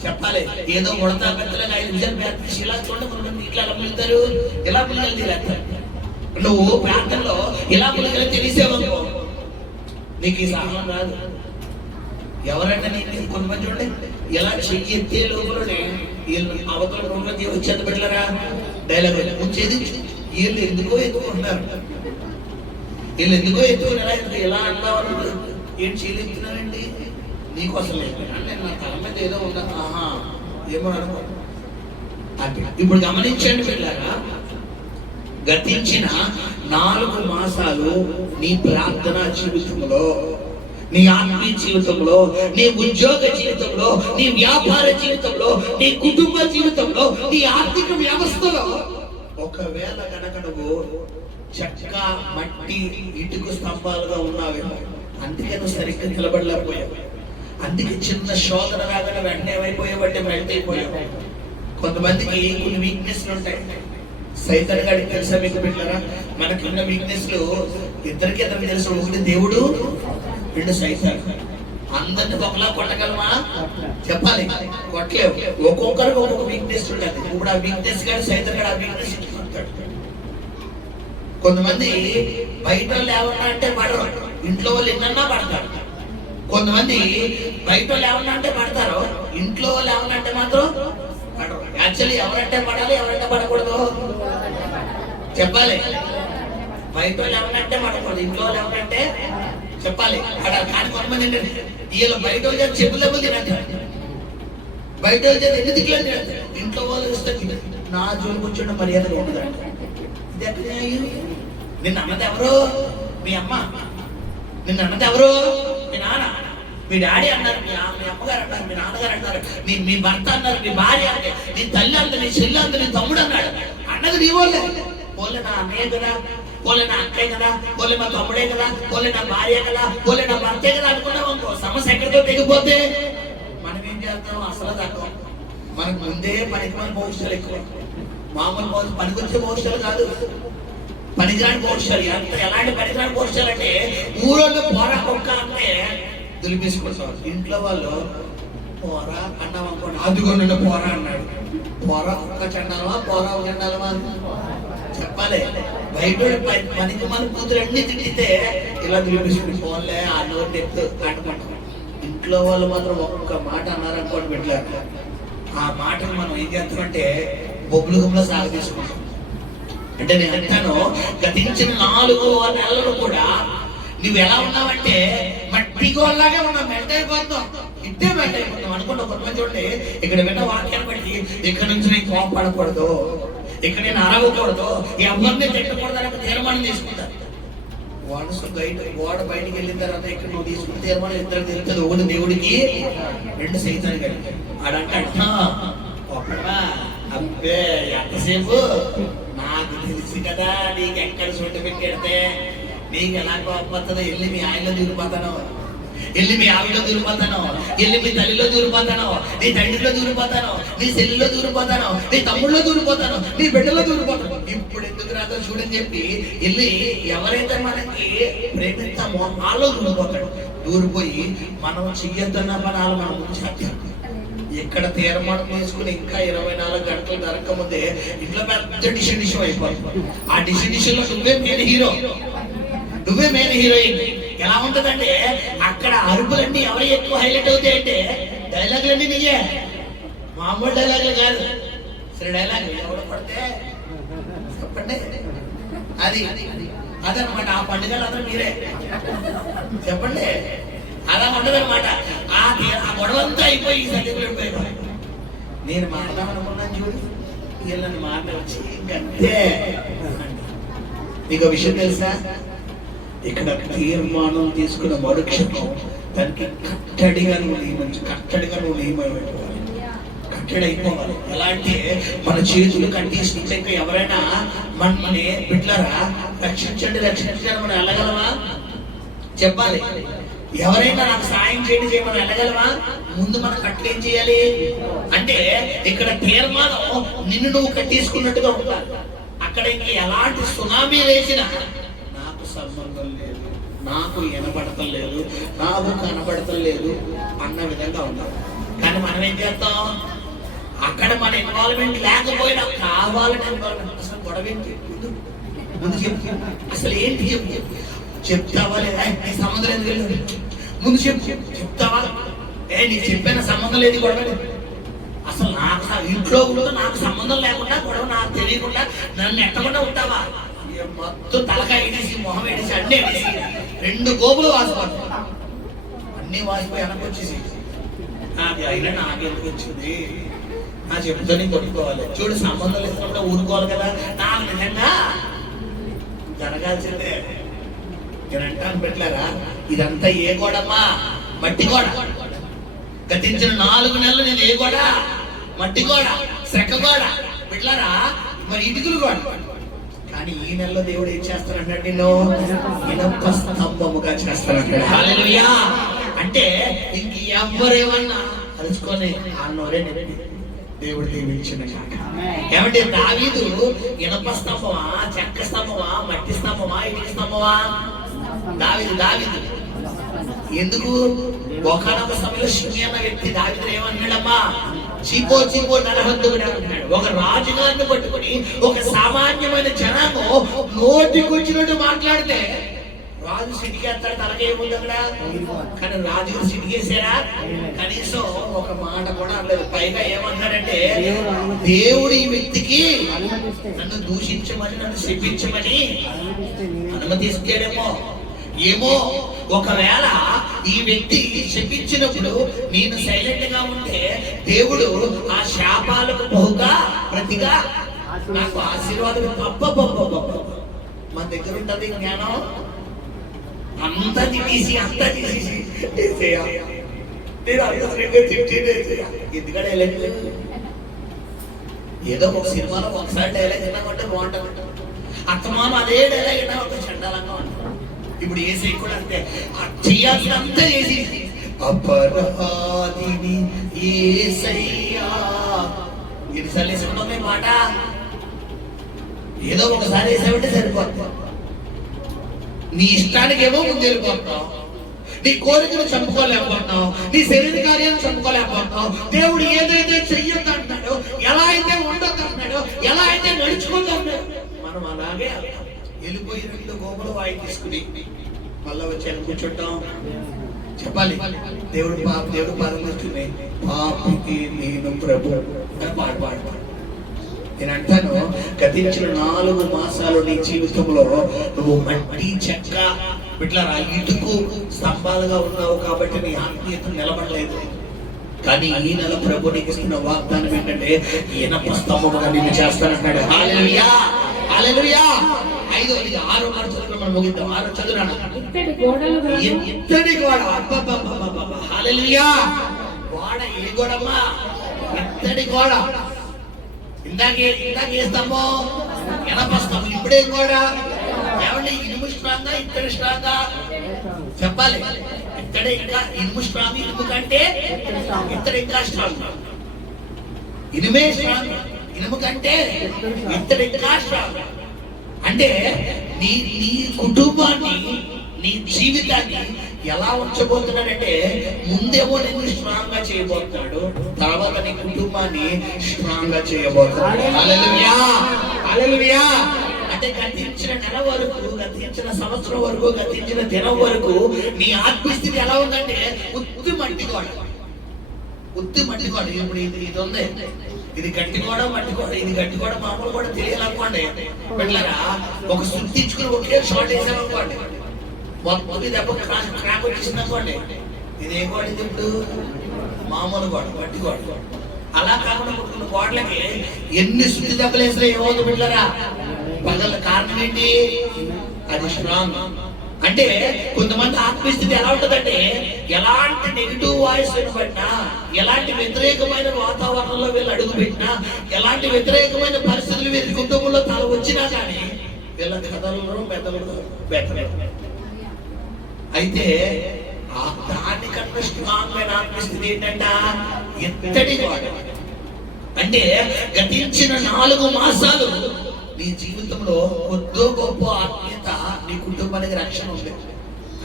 చెప్పాలి. ఏదో ముడతా పెద్దలుగా 5 నిమిషాలు ప్రార్థించి ఇలా చూడండి, కొంతమంది ఇట్లా ఎలా పులుగుతారు, ఎలా పులిగలు తీరేస్తారు. నువ్వు ప్రార్థనలో ఇలా పులిగలు తెలిసేవనుకో నీకు ఈ సహనం రాదు. ఎవరైనా నీకు కొంతమంది చూడండి, ఎలా చెయ్యి ఎత్తే లోపలనే వీళ్ళు అవతల రూమ్లో వచ్చేది బిడ్డలారా, డైలాగ్ వచ్చేది. వీళ్ళు ఎందుకో ఎత్తుకుంటున్నారు, వీళ్ళు ఎందుకో ఎత్తుకుని ఎలా అంటారు, ఏం చేయలేస్తున్నారండి నీకు అసలు అంటే నా తల మీద ఏదో ఉందా? ఆహా, ఏమో అనుకో. ఇప్పుడు గమనించండి బిడ్డలారా, గతించిన 4 మాసాలు నీ ప్రార్థనా జీవితంలో, నీ ఆత్మీయ జీవితంలో, నీ ఉద్యోగ జీవితంలో, నీ వ్యాపార జీవితంలో, నీ కుటుంబ జీవితంలో, నీ ఆర్థిక వ్యవస్థలో ఒకవేళ కనుక నువ్వు చెక్క, మట్టి, ఇటుక స్తంభాలుగా ఉన్నావేమో, అందుకే నువ్వు సరిగ్గా నిలబడలేకపోయావు. అందుకే చిన్న శోధన రాగానే వెంటనే ఏమైపోయావంటే మెల్ట్ అయిపోయావు. కొంతమందికి కొన్ని వీక్నెస్లు ఉంటాయి. సైతాన్ గారికి తెలుసా మీకు బిడ్డలారా? మనకి ఉన్న వీక్నెస్ లు ఇద్దరికి తెలుసు. ఒకటి దేవుడు, రెండు సైతాన్. అందరిని ఒకలా కొట్టగలమా? చెప్పాలి, కొట్టలేవు. ఒక్కొక్కరికి ఒక్కొక్క వీక్నెస్ ఉంటుంది. ఇప్పుడు ఆ వీక్నెస్ గారు సైతాన్ గారు ఆ వీక్నెస్ ఇచ్చుకుంటాడు. కొంతమంది బయట వాళ్ళు ఏమన్నా అంటే పడరు, ఇంట్లో వాళ్ళు ఎన్నన్నా పడతారు. కొంతమంది బయట వాళ్ళు ఏమన్నా అంటే పడతారు, ఇంట్లో వాళ్ళు ఏమన్నా అంటే మాత్రం పడరు. యాక్చువల్లీ ఎవరంటే పడాలి, ఎవరంటే పడకూడదు చెప్పాలి. బయట వాళ్ళు ఏమన్నంటే పడకూడదు, ఇంట్లో వాళ్ళు ఏమన్నంటే చెప్పాలి పడాలి. కానీ కొంతమంది ఏంటంటే వీళ్ళు బయట వాళ్ళు చేసి చెప్పులు దెబ్బలు తినంటారు, బయట వాళ్ళు చేసి ఎన్ని తిట్లు తినంటారు, ఇంట్లో వాళ్ళు ఇస్తే నా జోలు కూర్చోండి మర్యాదగా ఉండదంట. ఇది ఎక్కడ నిన్న అన్నది ఎవరు? మీ అమ్మ. నిన్న అన్నది ఎవరు? మీ నాన్న, మీ డాడీ అన్నారు, మీ అమ్మగారు అన్నారు, మీ నాన్నగారు అన్నారు, మీ భర్త అన్నారు, మీ భార్య అంటే, నీ తల్లి అంత, నీ చెల్లి అంత, నీ తమ్ముడు అన్నాడు. అన్నది నీ వాళ్ళే. పోలే నా అన్నయ్య కదా, పోలే నా అక్కయ్య కదా, పోలే మా తమ్ముడే కదా, పోలే నా భార్య కదా, పోలే నా భర్తే కదా అనుకున్నాం అనుకో, సమస్య ఎక్కడితో తెగిపోతే మనం ఏం చేస్తాం? అసలు తక్కువ. మనకు ముందే పనికి మన భవిష్యత్తులు ఎక్కువ. మామూలు పనికొచ్చే భవిష్యత్తులు కాదు, పనికిరాని భవిష్యత్తులు. ఎంత ఎలాంటి పనికిరాని భవిష్యత్తులు అంటే ఊరోళ్ళు పోరా కుక్క అంటే దులిపేసుకుంటారు. ఇంట్లో వాళ్ళు పోరా అన్నాం అనుకోండి, అదిగో నిన్ను పోరా అన్నాడు. పోరా కుక్క చండాలమా, పోరా చండాలమా చెప్పాలి. బయట పనికి మన కూతురు అన్ని తిట్టితే ఇలా దులిపేసుకుని ఫోన్లే ఆ నోరు తెప్పు అంటుకుంటాం. ఇంట్లో వాళ్ళు మాత్రం ఒక్క మాట అన్నారనుకోండి పెట్టలేరు. ఆ మాటను మనం ఏం చేస్తామంటే బొబ్బులు గుమ్మలో సాగు తీసుకుంటాం. అంటే నేను అంటాను, గతించిన 4 నెలలు కూడా నువ్వు ఎలా ఉన్నావంటే మట్టి గోల్లాగే ఉన్నావు, మెంట అయిపోతాం, ఇట్టే మెంట అయిపోతాం అనుకుంటా. కొంతమంది చూడండి, ఇక్కడ విన్న వాక్యాన్ని బట్టి ఇక్కడ నుంచి నేను కోపపడకూడదు, ఇక్కడ నేను అరవకూడదు, ఎవరిని తిట్టకూడదు అని తీర్మానం తీసుకుంటారు. బయటికి వెళ్ళిన తర్వాత ఇక్కడ నువ్వు తీసుకున్న తీర్మానం ఇద్దరు తెలుస్తుంది. ఒకటి దేవుడికి, రెండు సైతాన్ గారికి. ఆడంటాడు, అబ్బే ఎంతసేపు నాకు తెలుసు కదా నీకు ఎక్కడ చుట్టు పెట్టేడితే నీకు ఎలా కోపడుతుందో, వెళ్ళి మీ ఆయనలో దూరిపోతాను, వెళ్ళి మీ ఆవిడలో దూరిపోతాను, వెళ్ళి మీ తల్లిలో దూరిపోతాను, నీ తండ్రిలో దూరిపోతాను, నీ చెల్లిలో దూరిపోతాను, నీ తమ్ముళ్ళలో దూరిపోతాను, నీ బిడ్డలో దూరిపోతాను. ఇప్పుడు ఎందుకు రాదో చూడని చెప్పి వెళ్ళి ఎవరైతే మనకి ప్రేమిస్తామో వాళ్ళలో దూరిపోతాడు. దూరిపోయి మనం చెయ్యొద్దన్న పనాలు మనం ముంచేస్తాం. ఇక్కడ తీర్మానం తీసుకుని ఇంకా 24 గంటలు జరగకముందే ఇంట్లో పెద్ద డిషన్ అయిపోతుంది. ఆ డిషన్ లో నువ్వే మెయిన్ హీరో, నువ్వే మెయిన్ హీరోయిన్. ఎలా ఉంటదంటే అక్కడ అరుపులన్నీ ఎవరు ఎక్కువ హైలైట్ అవుతాయి అంటే డైలాగులన్నీ నీయే, మామూలు డైలాగులు కాదు. సరే డైలాగ్ ఎవరు పడితే చెప్పండి, అది అదనమాట. ఆ పండుగలు అందరూ మీరే చెప్పండి. అలా ఉండదనమాట. ఆ గొడవంతా అయిపోయి సర్టిఫికెట్ నేను మాట్లాడమనుకున్నాను చూడు, వీళ్ళని మాట వచ్చి ఇంకంతే. నీకు విషయం తెలుసా? ఇక్కడ తీర్మానం తీసుకున్న మరుక్షణం దానికి కట్టడిగా నువ్వు నియమైపోవాలి, కట్టడి అయిపోవాలి. ఎలా అంటే మన చేతులు కట్టేసి ఇంకా ఎవరైనా మనల్ని బిడ్డలారా రక్షించండి మనం వెళ్ళగలమా చెప్పాలి. ఎవరైనా నాకు సాయం చేయమని వెళ్ళగలవా? ముందు మనం కట్టలు ఏం చేయాలి అంటే ఇక్కడ తీర్మానం నిన్ను నువ్వు కట్టేసుకున్నట్టుగా ఉండాలి. అక్కడ ఇంకా ఎలాంటి సునామీ వేసినా నాకు సంబంధం లేదు, నాకు వినపడటం లేదు, నాకు కనపడటం లేదు అన్న విధంగా ఉండాలి. కానీ మనం ఏం చేస్తాం? అక్కడ మన ఇన్వాల్వ్మెంట్ లేకపోయినా కావాలని ఇన్వాల్వ్మెంట్. అసలు గొడవ ఏంటి ముందు చెప్పు, అసలు ఏంటి చెప్పు, చెప్తావా లేదా? నీ సంబంధం లేదు వెళ్ళి ముందు చెప్తావా? నీకు చెప్పిన సంబంధం లేదు గొడవ లేదు. అసలు నాకు ఇంట్లో కూడా నాకు సంబంధం లేకుండా గొడవ నాకు తెలియకుండా నన్ను ఎట్టకుండా ఉంటావా? మొత్తం తలకాయ వేసి మొహం వేసి అన్నీ వేసి 2 గోపులు వాసిపోతాయి, అన్ని వాసిపోయి వెనక్కి వచ్చేసి నాకు అయినా నాకెందుకు వచ్చింది నా చెప్తూనే కొట్టుకోవాలి. చూడు సంబంధం లేకుండా ఊరుకోవాలి కదా. నాకు నిజంగా జరగాల్సిందే. నేను అంటాను పెట్టారా, ఇదంతా ఏ గోడమ్మా? మట్టి గోడ. గతించిన 4 నెలలు నేను ఏ గోడ? మట్టి గోడ, సెక్క గోడ పెట్టారా, మరి ఇటుకలు గోడ. కానీ ఈ నెలలో దేవుడు ఏం చేస్తానంటే నిన్ను ఇనప స్తంభముగా చేస్తానంటాడు. హల్లెలూయా. అంటే ఇంక ఎవరేమన్నా కలుసుకొని ఆ నోరే దేవుడు దీవించిన కాక. ఏమంటే దావీదు ఇనప స్తంభమా, చెక్క స్తంభమా, మట్టి స్తంభమా, ఇటుక స్తంభమా? దావీదు ఎందుకు? ఒకనొక సమయంలో షిమి అన్న వ్యక్తి దావీదు ఏమన్నాడమ్మా? చీపో నరహద్దుగా అంటున్నాడు. ఒక రాజుగారిని పట్టుకుని ఒక సామాన్యమైన జనాంగం నోటికొచ్చినట్టు మాట్లాడితే రాజు సిటికేస్తాడు, తలకేముంది అక్కడ? కానీ రాజుగారు సిటికేసారా? కనీసం ఒక మాట కూడా అనలేదు. పైగా ఏమన్నాడంటే, దేవుడు ఈ వ్యక్తికి నన్ను దూషించమని, నన్ను శపించమని అనుమతిస్తాడేమో. ఏమో, ఒకవేళ ఈ వ్యక్తి శపించినప్పుడు నేను సైలెంట్ గా ఉంటే దేవుడు ఆ శాపాలకు బహుగా ప్రతిగా నాకు ఆశీర్వాదం. మన దగ్గర ఉంటది జ్ఞానం. అంతా తీసి ఎందుకంటే ఏదో ఒక సినిమాలో ఒకసారి డైలాగ్ విన్నామంటే బాగుంటుంది. అత్తమానం అదే డైలాగ్ విన్నా ఒక చండాలంగా ఉంటుంది. ఇప్పుడు ఏసై కూడా అంతే, చేయాల్సినంతా చేసి అపరాధిని యేసయ్యా ఎన్నిసార్లు వేసుకున్నాం మేము మాట? ఏదో ఒకసారి వేసామంటే సరిపోతుంది. నీ ఇష్టానికేమో ముందు వెళ్ళిపోతున్నావు, నీ కోరికను చంపుకోలేకపోతున్నావు, నీ శరీర కార్యాలను చంపుకోలేకపోతున్నావు. దేవుడు ఏదైతే చెయ్యొద్దు అంటున్నాడో, ఎలా అయితే ఉండొద్దు అంటున్నాడో, ఎలా అయితే నడుచుకోద్దు అంటున్నాడు, మనం అలాగే వెళ్ళిపోయి 2 గోపులు వాయి తీసుకుని మళ్ళా వచ్చి కూర్చుంటాం. చెప్పాలి, దేవుడు పరమేశ్వరుని పాపికి నేను ప్రభు పాడు. నేను అంటాను, గతించిన 4 మాసాలు నీ జీవితంలో నువ్వు మట్టి చెక్క ఇట్లా ఇటుకు స్తంభాలుగా ఉన్నావు కాబట్టి నీ ఆత్మీయత నిలబడలేదు. కానీ ఈ నెల ప్రభు నీకు ఇస్తున్న వాగ్దానం ఏంటంటే, ఇనప స్తంభముగా నేను చేస్తానంటాడు. హల్లెలూయా, హల్లెలూయా. 5వ 6వ వచనంలో మనం ముగిద్దాం. 6వ చదువురాను. ఇత్తడి గోడ. హల్లెలూయా. గోడ ఏ గోడమ్మా? ఇత్తడి గోడ. ఇందాకే ఏ స్తంభం? ఇనప స్తంభం. ఇప్పుడేం గోడ? ఏమంటే ఇనుము స్ట్రాంగా, ఇత్తడి స్ట్రాంగా? చెప్పాలి. ఇత్తడి ఇంకా ఇనుము స్ట్రాంగ్. ఇనుము కంటే ఇత్తడి ఇంకా స్ట్రాంగ్. ఇనుమే స్ట్రాంగ్, ఇనుము కంటే ఇత్తడి ఇంకా స్ట్రాంగ్. అంటే నీ కుటుంబాన్ని, నీ జీవితాన్ని ఎలా ఉంచబోతున్నాడంటే, ముందేమో నేను స్ట్రాంగ్ గా చేయబోతున్నాడు, తర్వాత నీ కుటుంబాన్ని స్ట్రాంగ్ గా చేయబోతున్నాడు. హల్లెలూయా, హల్లెలూయా. అంటే గతించిన నెల వరకు, గతించిన సంవత్సరం వరకు, గతించిన దినం వరకు నీ ఆత్మస్థితి ఎలా ఉందంటే ఉత్తి మట్టి గోడ. ఇప్పుడు ఇది ఉంది, ఇది గట్టి కూడా మట్టి కూడా. ఇది గట్టి కూడా మామూలు కూడా తెలియాలనుకోండి. పెట్టారా ఒక సుత్తించుకుని ఒకే షార్ట్ వేసామనుకోండి, మొత్తం దెబ్బ క్రాక్ వచ్చేసింది అనుకోండి. ఇది ఏ గోడ? ఇది ఇప్పుడు మామూలు గోడ, మట్టి గోడ. అలా కాకుండా కొన్ని గోడలకి ఎన్ని సుత్తి దెబ్బలు వేసినా ఏమవుతుంది బిడ్డలారా? పగల. కారణం ఏంటి? అది స్ట్రాంగ్. అంటే కొంతమంది ఆత్మస్థితి ఎలా ఉంటుందంటే, ఎలాంటి నెగిటివ్ వాయిస్ వినబడినా, ఎలాంటి వ్యతిరేకమైన వాతావరణంలో వీళ్ళు అడుగు పెట్టినా, ఎలాంటి వ్యతిరేకమైన పరిస్థితులు వీరి కుటుంబంలో తల వచ్చినా కానీ వీళ్ళ కథలు పెద్దలు. అయితే దానికన్నా స్ట్రాంగ్ అయిన ఆత్మస్థితి ఏంటంట? ఎత్తడి వాడు. అంటే గతించిన 4 మాసాలు నీ జీవితంలో కొద్దో గొప్ప ఆత్మీయత, నీ కుటుంబానికి రక్షణ ఉంది.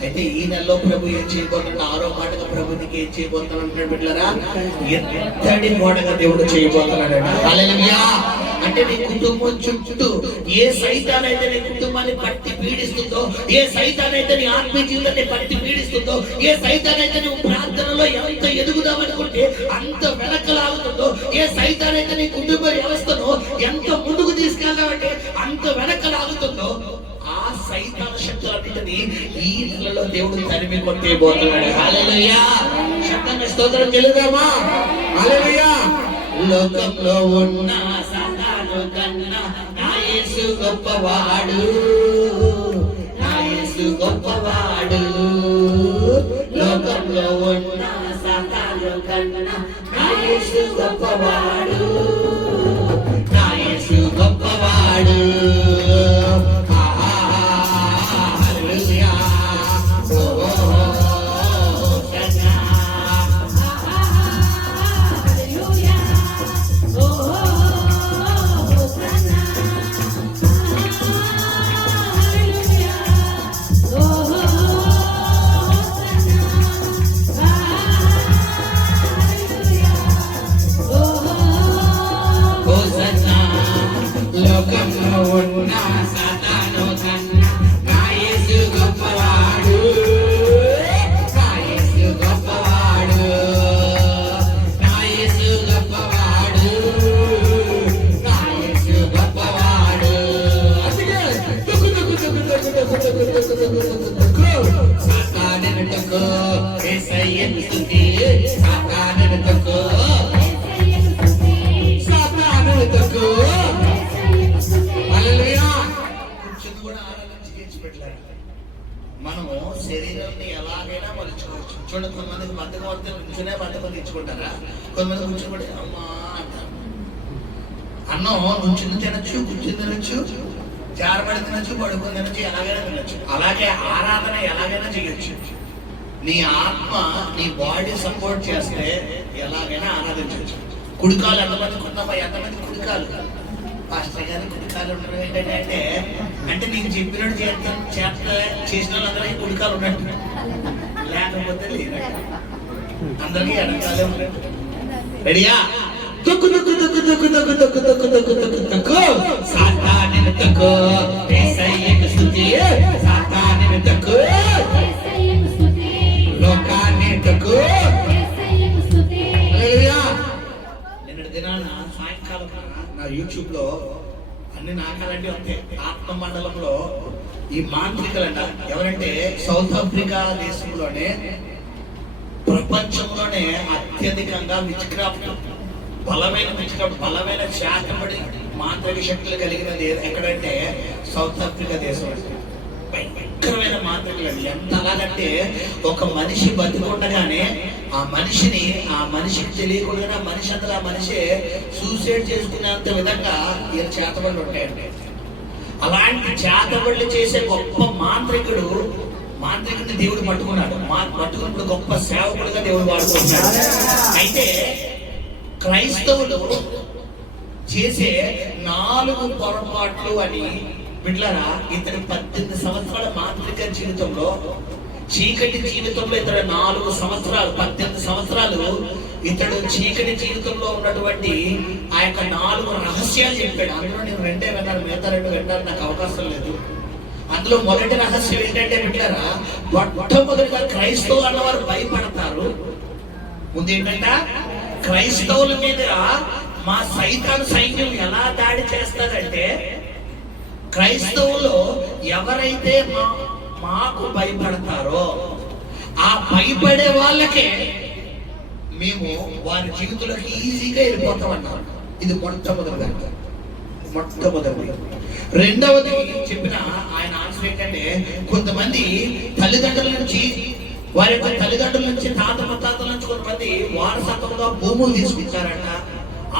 అయితే ఈ నెలలో ప్రభు ఏం చేయబోతున్నాడు? 6వ మాటగా ప్రభు నీకు ఏం చేయబోతున్నాడు అంటే బిడ్డలారా, ఎత్తడి గోడగా దేవుడు చేయబోతున్నాడు. హల్లెలూయా. అంటే నీ కుటుంబం చుట్టూ ఏ సైతానైతే నీ కుటుంబాన్ని పట్టి పీడిస్తుందో, ఏ సైతానైతే నీ ఆత్మీయ జీవితాన్ని పట్టి పీడిస్తుందో, ఏ సైతానైతే నువ్వు ప్రార్థనలో ఎంత ఎదుగుదామనుకుంటే అంత వెనకలాగుతుందో, ఏ సైతానైతే నీ కుటుంబ వ్యవస్థను ఎంత ముందుకు తీసుకెళ్దామంటే అంత వెనకలాగుతుందో, ఆ సైతాన శక్తులన్నిటిని ఈ నెలలో దేవుడు తరిమి కొట్టేయబోతున్నాడు. హల్లెలూయా. శబ్దంగా స్తోత్రం చెల్లిద్దామా? హల్లెలూయా. లోకంలో ఉన్న సాతాను కన్నా నా యేసు గొప్పవాడు, నా యేసు గొప్పవాడు. లోకంలో ఉన్న సాతాను కన్నా నా యేసు గొప్పవాడు, నా యేసు గొప్పవాడు. చూడండి, కొంతమందికి బద్దకం వస్తే నుంచునే బద్దకం తెచ్చుకుంటారా, కొంతమంది కూర్చోబడి అమ్మా అంటారు. అన్నం నుంచుని తినచ్చు, కూర్చుని తినచ్చు, జారబడి తినచ్చు, పడుకొని తినచ్చు, ఎలాగైనా తినచ్చు. అలాగే ఆరాధన ఎలాగైనా చేయొచ్చు. నీ ఆత్మ నీ బాడీ సపోర్ట్ చేస్తే ఎలాగైనా ఆరాధించవచ్చు. కుడికాలు ఎంతమంది కొన్నామా, ఎంతమంది కుడికాలు? పాస్టర్ గారి కుడికాలు ఉండడం ఏంటంటే అంటే నీకు చెప్పినట్టు చేసిన వాళ్ళందరికీ కుడికాలు ఉన్నట్టు, లేకపోతే లేదు, అందరికీ ఎడకాలే ఉన్నట్టు. రెడీయా? తుక్కు తుక్కు తుక్కు తుక్కు తుక్కు తుక్కు తుక్కు తుక్కు తుక్కు తుక్కు సాతానుని తుక్కు యేసయ్యకు స్తుతి, సాతానుని తుక్కు యేసయ్యకు స్తుతి, లోకాన్ని తుక్కు యేసయ్యకు స్తుతి. హల్లెలూయా. నిన్నటి దినాన సాయంకాలం నా యూట్యూబ్ లో అన్ని నాకాలంటే ఉంటాయి. ఆత్మ మండలంలో ఈ మాంత్రికులంట ఎవరంటే సౌత్ ఆఫ్రికా దేశంలోనే ప్రపంచంలోనే అత్యధికంగా విచ్క్రాఫ్ట్, బలమైన విచ్క్రాఫ్ట్, బలమైన శాతపడి మాంత్రిక శక్తులు కలిగినది ఎక్కడంటే సౌత్ ఆఫ్రికా దేశం. భయంకరమైన మాంత్రికులు. ఎంత అలాగంటే ఒక మనిషి బతికుండగానే ఆ మనిషికి తెలియకుండా మనిషి అంతా ఆ మనిషి సూసైడ్ చేసుకునేంత విధంగా ఈయన చేతబడులు ఉంటాయండి. అలాంటి చేతబడులు చేసే గొప్ప మాంత్రికుడిని దేవుడు పట్టుకున్నాడు. పట్టుకున్నప్పుడు గొప్ప సేవకుడిగా దేవుడు వాడుకుంటున్నాడు. అయితే క్రైస్తవులు చేసే 4 పొరపాట్లు అని బిడ్డలారా, ఇతని 18 సంవత్సరాల మాంత్రిక జీవితంలో, చీకటి జీవితంలో ఇతడు 4 సంవత్సరాలు, 18 సంవత్సరాలు ఇతడు చీకటి జీవితంలో ఉన్నటువంటి ఆ యొక్క 4 రహస్యాలు చెప్పాడు. అందులో నేను 2 విన్నాను, మిగతా 2 వినడానికి నాకు అవకాశం లేదు. అందులో మొదటి రహస్యం ఏంటంటే బిడ్డలారా, మొట్టమొదటిగా క్రైస్తవులు అన్నవారు భయపడతారు. ముందు ఏంటంటే క్రైస్తవుల మీద మా సైతాను సైన్యం ఎలా దాడి చేస్తారంటే, క్రైస్తవులు ఎవరైతే మాకు భయపడతారో ఆ భయపడే వాళ్ళకే మేము వారి జీవితంలోకి ఈజీగా వెళ్ళిపోతామన్నారు. ఇది మొట్టమొదటి. రెండవది చెప్పిన ఆయన ఆన్సర్ ఏంటంటే, కొంతమంది తల్లిదండ్రుల నుంచి, వారి యొక్క తల్లిదండ్రుల నుంచి, తాత ముత్తాతల నుంచి కొంతమంది వారసత్వంగా భూములు తీసుకుంటారంట,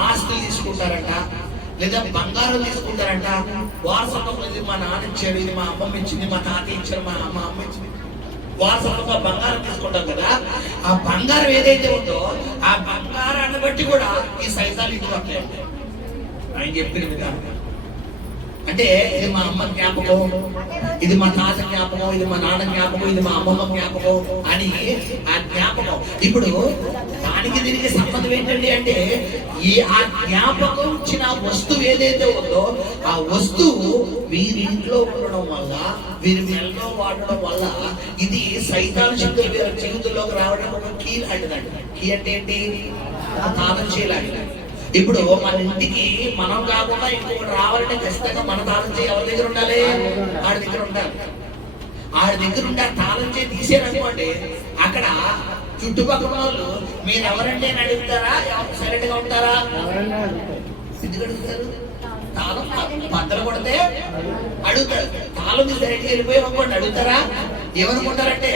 ఆస్తులు తీసుకుంటారంట, లేదా బంగారం తీసుకుంటారంట. వారసత్వం ఇది మా నాన్న ఇచ్చాడు, ఇది మా అమ్మమ్మ ఇచ్చింది, మా తాత ఇచ్చాడు, మా అమ్మ ఇచ్చింది. వారసత్వంగా బంగారం తీసుకుంటాం కదా, ఆ బంగారం ఏదైతే ఉందో ఆ బంగారాన్ని బట్టి కూడా ఈ సైతాలు ఇది వస్తాయి. ఆయన చెప్పిన విధానం అంటే ఇది మా అమ్మ జ్ఞాపకం, ఇది మా తాత జ్ఞాపకం, ఇది మా నాన్న జ్ఞాపకం, ఇది మా అమ్మమ్మ జ్ఞాపకం అని ఆ జ్ఞాపకం. ఇప్పుడు దానికి దీనికి సంబంధం ఏంటండి అంటే, ఆ జ్ఞాపకం ఇచ్చిన వస్తువు ఏదైతే ఉందో ఆ వస్తువు వీరింట్లో ఉండడం వల్ల, వీరి మెల్లో వాడడం వల్ల ఇది సైతాను శక్తులు వీరి జీవితంలోకి రావడం ఒక కీ లాంటిదండి. కీ అంటే ఏంటి? తాళం చేయలాంటిది. ఇప్పుడు మన ఇంటికి మనం కాకుండా ఇంకొకటి రావాలంటే ఖచ్చితంగా మన తాళం చేయి ఎవరి దగ్గర ఉండాలి? ఆడి దగ్గర ఉండాలి. ఆడి దగ్గర ఉండి ఆ తాళం చేయి తీసేరనుకోండి, అక్కడ చుట్టుపక్కల వాళ్ళు మీరు ఎవరంటే అని అడుగుతారా? సైలెంట్ గా ఉంటారా? ఎందుకు అడుగుతారు? తాళం బద్దలు కొడితే అడుగుతారు. తాళం తీసి డైరెక్ట్గా వెళ్ళిపోయి అనుకోండి, అడుగుతారా? ఏమనుకుంటారంటే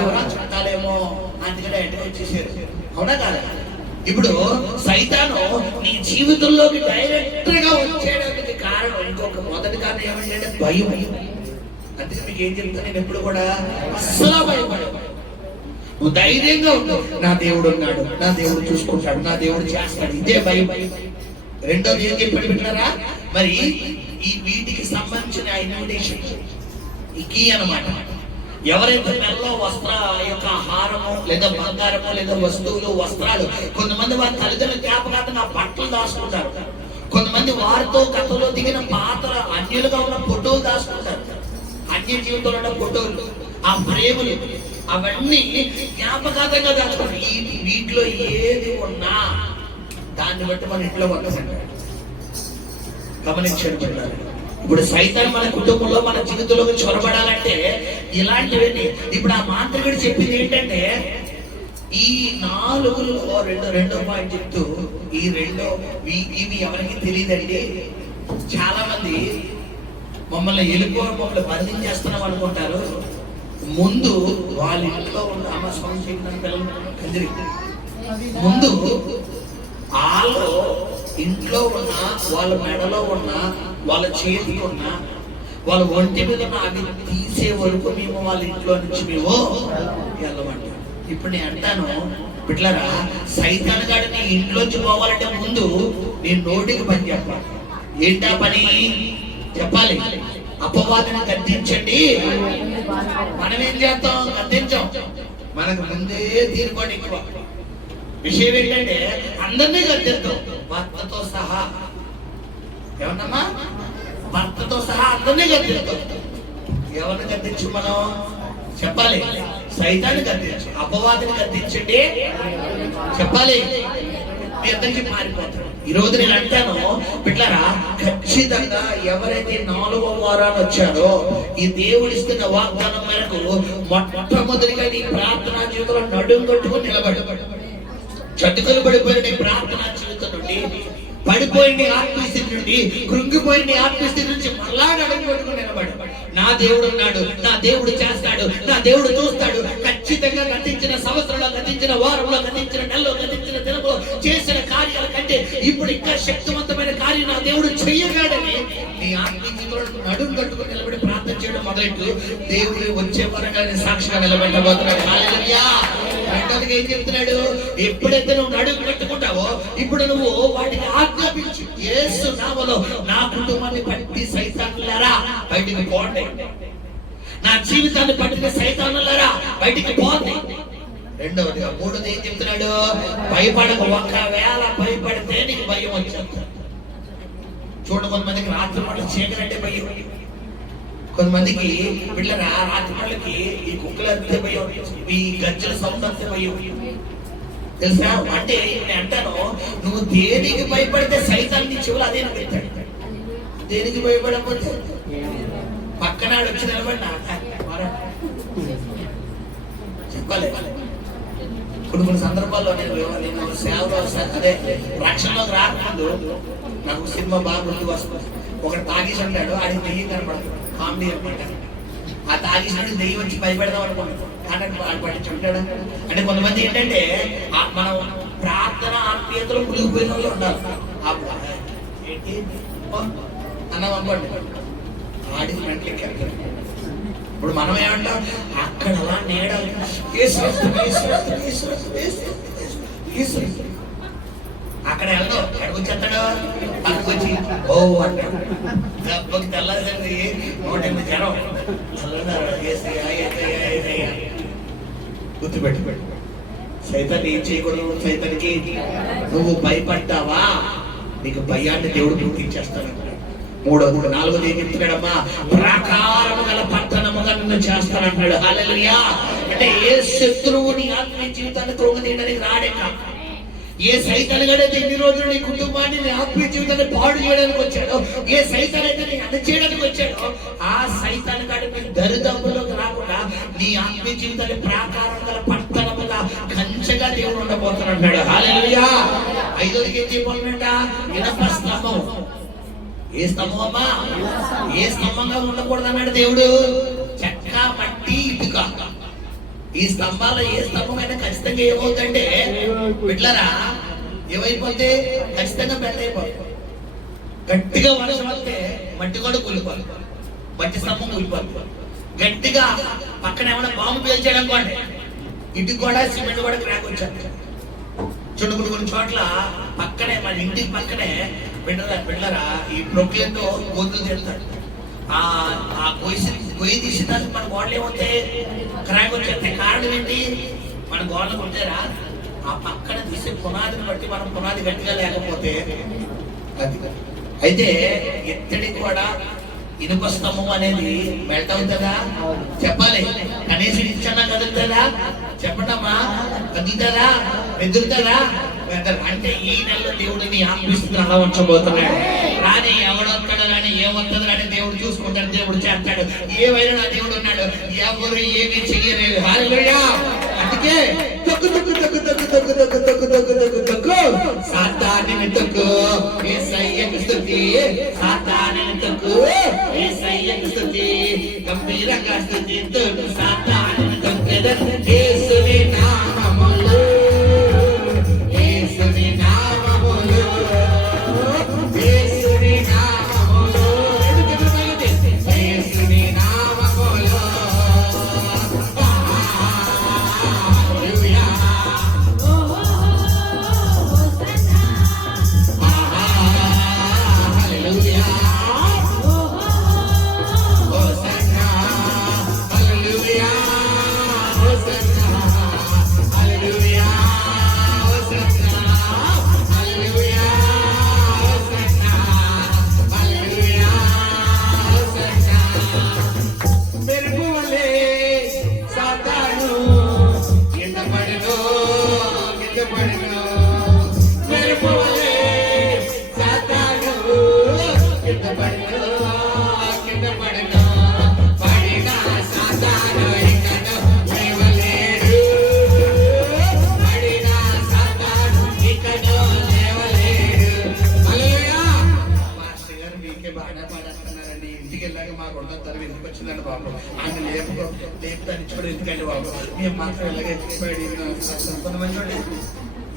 ఎవరా చుట్టాలేమో అందుకనే ఎంటగా వచ్చేసారు. అవునా కాదా? ఇప్పుడు సైతాను నీ జీవితంలోకి డైరెక్ట్ గా వచ్చేయడానికి కారణం ఇంకొక మొదటి కారణం ఏమంటే భయం. అందుకే మీకు ఏం చెప్తాను, నేను ఎప్పుడు కూడా అస్సలు భయపడను. నువ్వు ధైర్యంగా ఉన్నావు, నా దేవుడు ఉన్నాడు, నా దేవుడు చూసుకుంటాడు, నా దేవుడు చేస్తాడు, ఇదే భయం. రెండోది ఏం చెప్పాడు వింటారా? మరి ఈ వీటికి సంబంధించిన ఇన్విటేషన్ ఈ కీ అన్నమాట. ఎవరైతే మెల్లో వస్త్ర యొక్క హారము లేదా బంగారము లేదా వస్తువులు వస్త్రాలు, కొంతమంది వారి తల్లిదండ్రుల జ్ఞాపకార్థంగా బట్టలు దాచుకుంటారు, కొంతమంది వారితో గతంలో దిగిన పాత అన్యులుగా ఉన్న ఫోటోలు దాచుకుంటారు, అన్య జీవితంలో ఉన్న ఫోటోలు, ఆ ప్రేమలు అవన్నీ జ్ఞాపకార్థంగా దాచుకుంటారు. వీటిలో ఏది ఉన్నా దాన్ని బట్టి మన ఇంట్లో వండుకుంటారు. గమనించండి. ఇప్పుడు సైతాన్ మన కుటుంబంలో మన జీవితంలోకి చొరబడాలంటే ఇలాంటివన్నీ. ఇప్పుడు ఆ మాంత్రికుడు చెప్పింది ఏంటంటే, ఈ 4లో రెండో పాయింట్ చెప్తూ, ఇవి ఎవరికి తెలియదండి. చాలా మంది మమ్మల్ని మమ్మల్ని బంధించేస్తున్నాం అనుకుంటారు. ముందు వాళ్ళ ఇంట్లో ఉన్న అమ్మ సంశయం పిల్లలు కందిరి ముందు వాళ్ళు ఇంట్లో ఉన్న వాళ్ళ మెడలో ఉన్న వాళ్ళ చేతికి ఉన్న వాళ్ళ ఒంటి మీద అవి తీసే వరకు మేము వాళ్ళ ఇంట్లో నుంచి మేము వెళ్ళమంటాం. ఇప్పుడు నేను అంటాను బిడ్డలారా, సైతాన్ గాడు నీ ఇంట్లోంచి పోవాలంటే ముందు నీ నోటికి పని చెప్పాలి. ఏంటా పని చెప్పాలి? అపవాదిని గద్దించండి. మనం ఏం చేస్తాం? గద్దించాం. మనకు ముందే తీరుకోండి. ఎక్కువ విషయం ఏంటంటే అందరినీ గద్దిస్తాం, భర్తతో సహా. ఏమన్నామా? భర్తతో సహా అందరినీ గద్దిస్తాం. ఎవరిని గద్దించు మనం చెప్పాలి? సైతాన్ని గద్దించు, అపవాదిని గద్దించండి చెప్పాలి. మీ అందరికీ మారిపోతారు. ఈ రోజు నేను అంటాను బిడ్డలారా, ఖచ్చితంగా ఎవరైతే 4వ వారాన్ని వచ్చారో ఈ దేవుడిస్తున్న వాగ్దానం మేరకు మొట్టమొదటిగా నీ ప్రార్థనా జీవితంలో నడుం కట్టుకుని నిలబడు. చటుకలు పడిపోయిన నీ ప్రార్థనా జీవితం నుండి, పడిపోయిన ఆత్మస్థితి నుండి, కృంగిపోయిన ఆత్మస్థితి నుంచి మళ్ళా నడుం కట్టుకుని నిలబడు. నా దేవుడు ఉన్నాడు, నా దేవుడు చేస్తాడు, నా దేవుడు చూస్తాడు. ఖచ్చితంగా గతించిన సంవత్సరంలో, గతించిన వారంలో, గతించిన నెలలో, గతించిన దినంలో చేసిన కార్యాల కంటే ఇప్పుడు ఇంకా శక్తివంతమైన కార్యం నా దేవుడు చెయ్యగాడని నీ ఆత్మీయంలో నడుం కట్టుకుని నిలబడి ప్రార్థన చేయడం మొదలెట్టు. దేవుడు వచ్చే వరంగా సాక్షిగా నిలబెట్టబోతున్నాడు. హల్లెలూయా. రెండోదిగా ఏం చెప్తున్నాడు? ఎప్పుడైతే నువ్వు నడుం కట్టుకుంటావో ఇప్పుడు నువ్వు వాటిని ఆజ్ఞాపించు. యేసు నామములో నా కుటుంబాన్ని పట్టి సైతానులారా బయటికి పోండి, నా జీవితాన్ని పట్టిన సైతానులారా బయటికి పోండి. రెండవదిగా మూడోది ఏం చెప్తున్నాడు? భయపడక. ఒకవేళ భయపడితే నీకు భయం వచ్చేది. చూడండి, కొంతమందికి రాత్రి వాళ్ళ చీకలంటే భయం, కొంతమందికి పిల్లరా రాత్రి వాళ్ళకి ఈ కుక్కలు అంతే భయం, ఈ గజ్జల సౌండ్ అంతే భయం. తెలుసా? అంటే నేను అంటాను, నువ్వు దేనికి భయపడితే సైతాన్ నీ చెవులు అదే పెడతాడు. దేనికి భయపడకపోతే పక్కనాడు వచ్చి నిలబడినా చెప్పాలి. కొన్ని సందర్భాల్లో నేను సేవలో అదే రక్షణలోకి రాకముందు నాకు సినిమా బాగా గుర్తు వస్తుంది. ఒకటి తాగేసి ఉంటాడు, ఆడికి దెయ్యం కనపడదు. కామెడీ అనమాట. ఆ తాగేసినట్టు దెయ్యం వచ్చి భయపెడదాం అనుకుంటాడు, కానీ పట్టించుంటాడు. అంటే కొంతమంది ఏంటంటే మనం ప్రార్థన ఆత్మీయతలో మునిగిపోయిన వాళ్ళు ఉండాలి. ఏంటి అన్నాం అనుకోండి, ఆడికి మెంటలెక్కి. ఇప్పుడు మనం ఏమంటాం? అక్కడ అలా నేడ అక్కడ వెళ్ళడు, ఎక్కడికి వచ్చేస్తాడు? పక్కకు వచ్చి ఓ అంటాడు. దెబ్బకి తెల్లదండి 108 జనం గుర్తుపెట్టు. సైతాన్ని ఏం చేయకూడదు. సైతానికి నువ్వు భయపడ్డావా నీకు భయాన్ని దేవుడు గుర్తించేస్తాడు. మూడోది నాలుగోది ఏం చెప్తున్నాడమ్మా? ప్రాకారము గల పట్టణముగా నిన్ను చేస్తానంటాడు. హల్లెలూయా. అంటే ఏ శత్రువు నీ ఆత్మీయ జీవితాన్ని త్రోగదీయడానికి రాడేక. ఏ సైతాన్ గడైతే ఇన్ని రోజులు నీ కుటుంబాన్ని, నీ ఆత్మీయ జీవితాన్ని పాడు చేయడానికి వచ్చాడో, ఏ సైతాన్ అయితే నీ అన్న చేయడానికి వచ్చాడో, ఆ సైతాన్ గడి నీ దరిదాపుల్లోకి రాకుండా నీ ఆత్మీయ జీవితాన్ని ప్రాకారం గల పట్టణముగా కంచెగా దేవుడు ఉండబోతున్నాడు. హల్లెలూయా. ఐదోదికి ఏం చెప్పాలంట? ఇనప స్తంభం. ఏ స్తంభం అమ్మా? ఏ స్తంభంగా ఉండకూడదు అన్నాడు దేవుడు. చెక్క, మట్టి, ఇటుక. ఈ స్తంభాలు ఏ స్తంభం అయినా ఖచ్చితంగా ఏమవుతుందంటే బిడ్డలారా ఏమైపోతే ఖచ్చితంగా బెండ్ అయిపోతుంది. గట్టిగా వర్షం వస్తే మట్టి కూడా కూలిపోదు, మట్టి స్తంభం కూలిపోదు. గట్టిగా పక్కన ఏమైనా బాంబు పేల్చాడు అనుకోండి, ఇటుకు కూడా సిమెంట్ కూడా క్రాక్ వచ్చాడు. చుడుకుడు కొన్ని చోట్ల పక్కనే మన ఇంటికి పక్కనే బిడ్డరా ఈ ప్రొక్లేన్తో గొంతులు తీస్తాడు. ఆ గొయ్యి తీసేదానికి మన గోడలు ఏమవుతాయి? క్రాక్ వచ్చేస్తాయి. కారణం ఏంటి? మన గోడలు ఉంటారా? ఆ పక్కన తీసే పునాదిని బట్టి మనం పునాది గట్టిగా లేకపోతే అది. అయితే ఎత్తడికి కూడా ఇనుప స్తంభం అనేది మెల్ట్ అవుతుందా? చెప్పాలి. కనీసం ఇచ్చన్నా కదులుతుందా? చెప్పండమ్మా. కదులుతుందా? మెదులుతుందా? అంటే ఈ నెలలో దేవుడిని ఆత్మీస్తున్నా అలా ఉంచబోతున్నాడు. రాని ఎవడొస్తాడు రాని ఏమొస్తుంది రాని దేవుడు చూసుకుంటాడు, దేవుడు చేస్తాడు. ఏమైనా నా దేవుడు ఉన్నాడు, ఎవరు ఏమీ చెయ్యలేదు. హల్లెలూయా. అందుకే తొక్కు తొక్కు తొక్కు తొక్కు తొక్కు తొక్కు తొక్కు తొక్కు తొక్కు తొక్కు సాతానుని తొక్కు, యేసయ్యకు స్తుతి. సాతానుని తొక్కు, యేసయ్యకు స్తుతి. గంభీరంగా స్తుతింతును సాతాను తొక్కెదను యేసుని నామములో యేసుని నామములో యేసుని నామములో యేసుని నామములో హల్లెలూయా హల్లెలూయా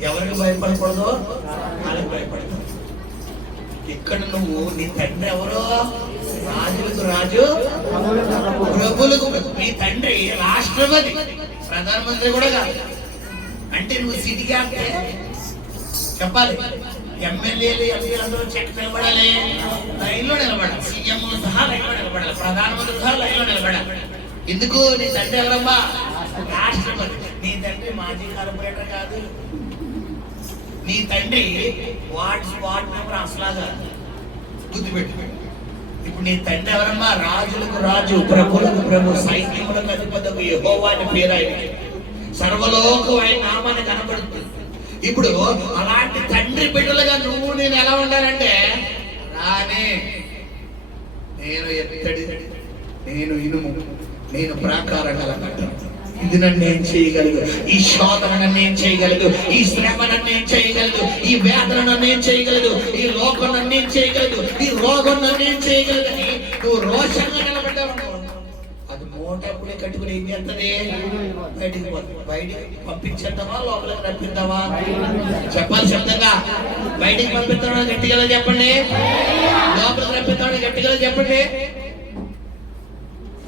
ఎవరికి భయపడకూడదు వాళ్ళకి భయపడకూడదు. ఇక్కడ నువ్వు నీ తండ్రి ఎవరో రాజులకు రాజు ప్రభులకు మీ తండ్రి రాష్ట్రపతి ప్రధానమంత్రి కూడా కాదు. అంటే నువ్వు సిటీ అంటే చెప్పాలి. ఎమ్మెల్యేలు ఎంపీలందరూ చెక్ నిలబడాలి, లైన్లో నిలబడాలి. సీఎం సహా లైన్లో నిలబడాలి, ప్రధానమంత్రి సహా లైన్లో నిలబడాలి. ఎందుకు? నీ తండ్రి ఎవరమ్మా? రాష్ట్రపతి. నీ తండ్రి మాజీ కార్పొరేటర్ కాదు. నీ తండ్రి వార్డ్ మెంబర్ అసలాగా గుర్తుపెట్టు. ఇప్పుడు నీ తండ్రి ఎవరమ్మా? రాజులకు రాజు, ప్రభులకు ప్రభు, సైన్యములకు అధిపతి యెహోవా అని పేరు ఆయనకి. సర్వలోకం ఆయన నామాన్ని కనబడుతుంది. ఇప్పుడు అలాంటి తండ్రి బిడ్డలుగా నువ్వు నేను ఎలా ఉండాలంటే, రానే నేను ఎత్తడి, నేను ఇనుము, నేను ప్రాకారం కలగట. ఇది నన్ను ఏం చేయగలదు? ఈ శోధన నన్ను ఏం చేయగలదు? ఈ శ్రమ నన్ను ఏం చేయగలదు? ఈ వేదన నన్ను ఏం చేయగలదు? ఈ లోకం నన్ను ఏం చేయగలదు? ఈ రోగం నన్ను ఏం చేయగలదని నువ్వు రోషంగా నిలబడ్డావు. అది మోటప్పుడే కట్టుకుని ఏం చేస్తుంది? బయటికి పంపించేద్దామా లోపలికి రప్పిద్దామా? చెప్పాలి శబ్దంగా. బయటికి పంపిద్దామా గట్టిగా చెప్పండి, లోపలికి రప్పిద్దామని గట్టిగా చెప్పండి.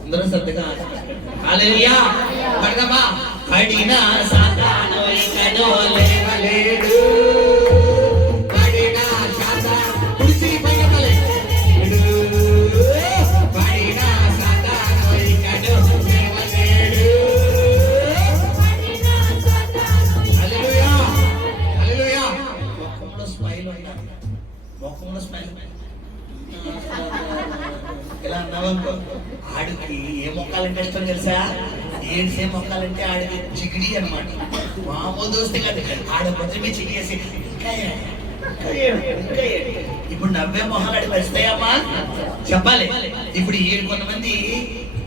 అందరూ శ్రద్ధగా హల్లెలూయా పడదమా. పడిన సాతాను ఇకను లేవలేడు, పడిన సాతాను కుడిసి పైనలేడు, పడిన సాతాను ఇకను లేవలేడు. హల్లెలూయా హల్లెలూయా. ముఖంలో స్మైల్ ఉండాలి, ముఖంలో స్మైల్. ఇలా అన్నావనుకో, ఆడికి ఏ మొక్కలంటే ఇష్టం తెలుసా? ఏడ్సే మొక్కలంటే ఆడికి చిగిడి అనమాట. మామూలు దోస్తే కాదు, ఆడ మొదటి చిగిడేసి ఇప్పుడు నవ్వే మొహాలు ఆడికి వస్తాయమ్మా? చెప్పాలి. ఇప్పుడు కొంతమంది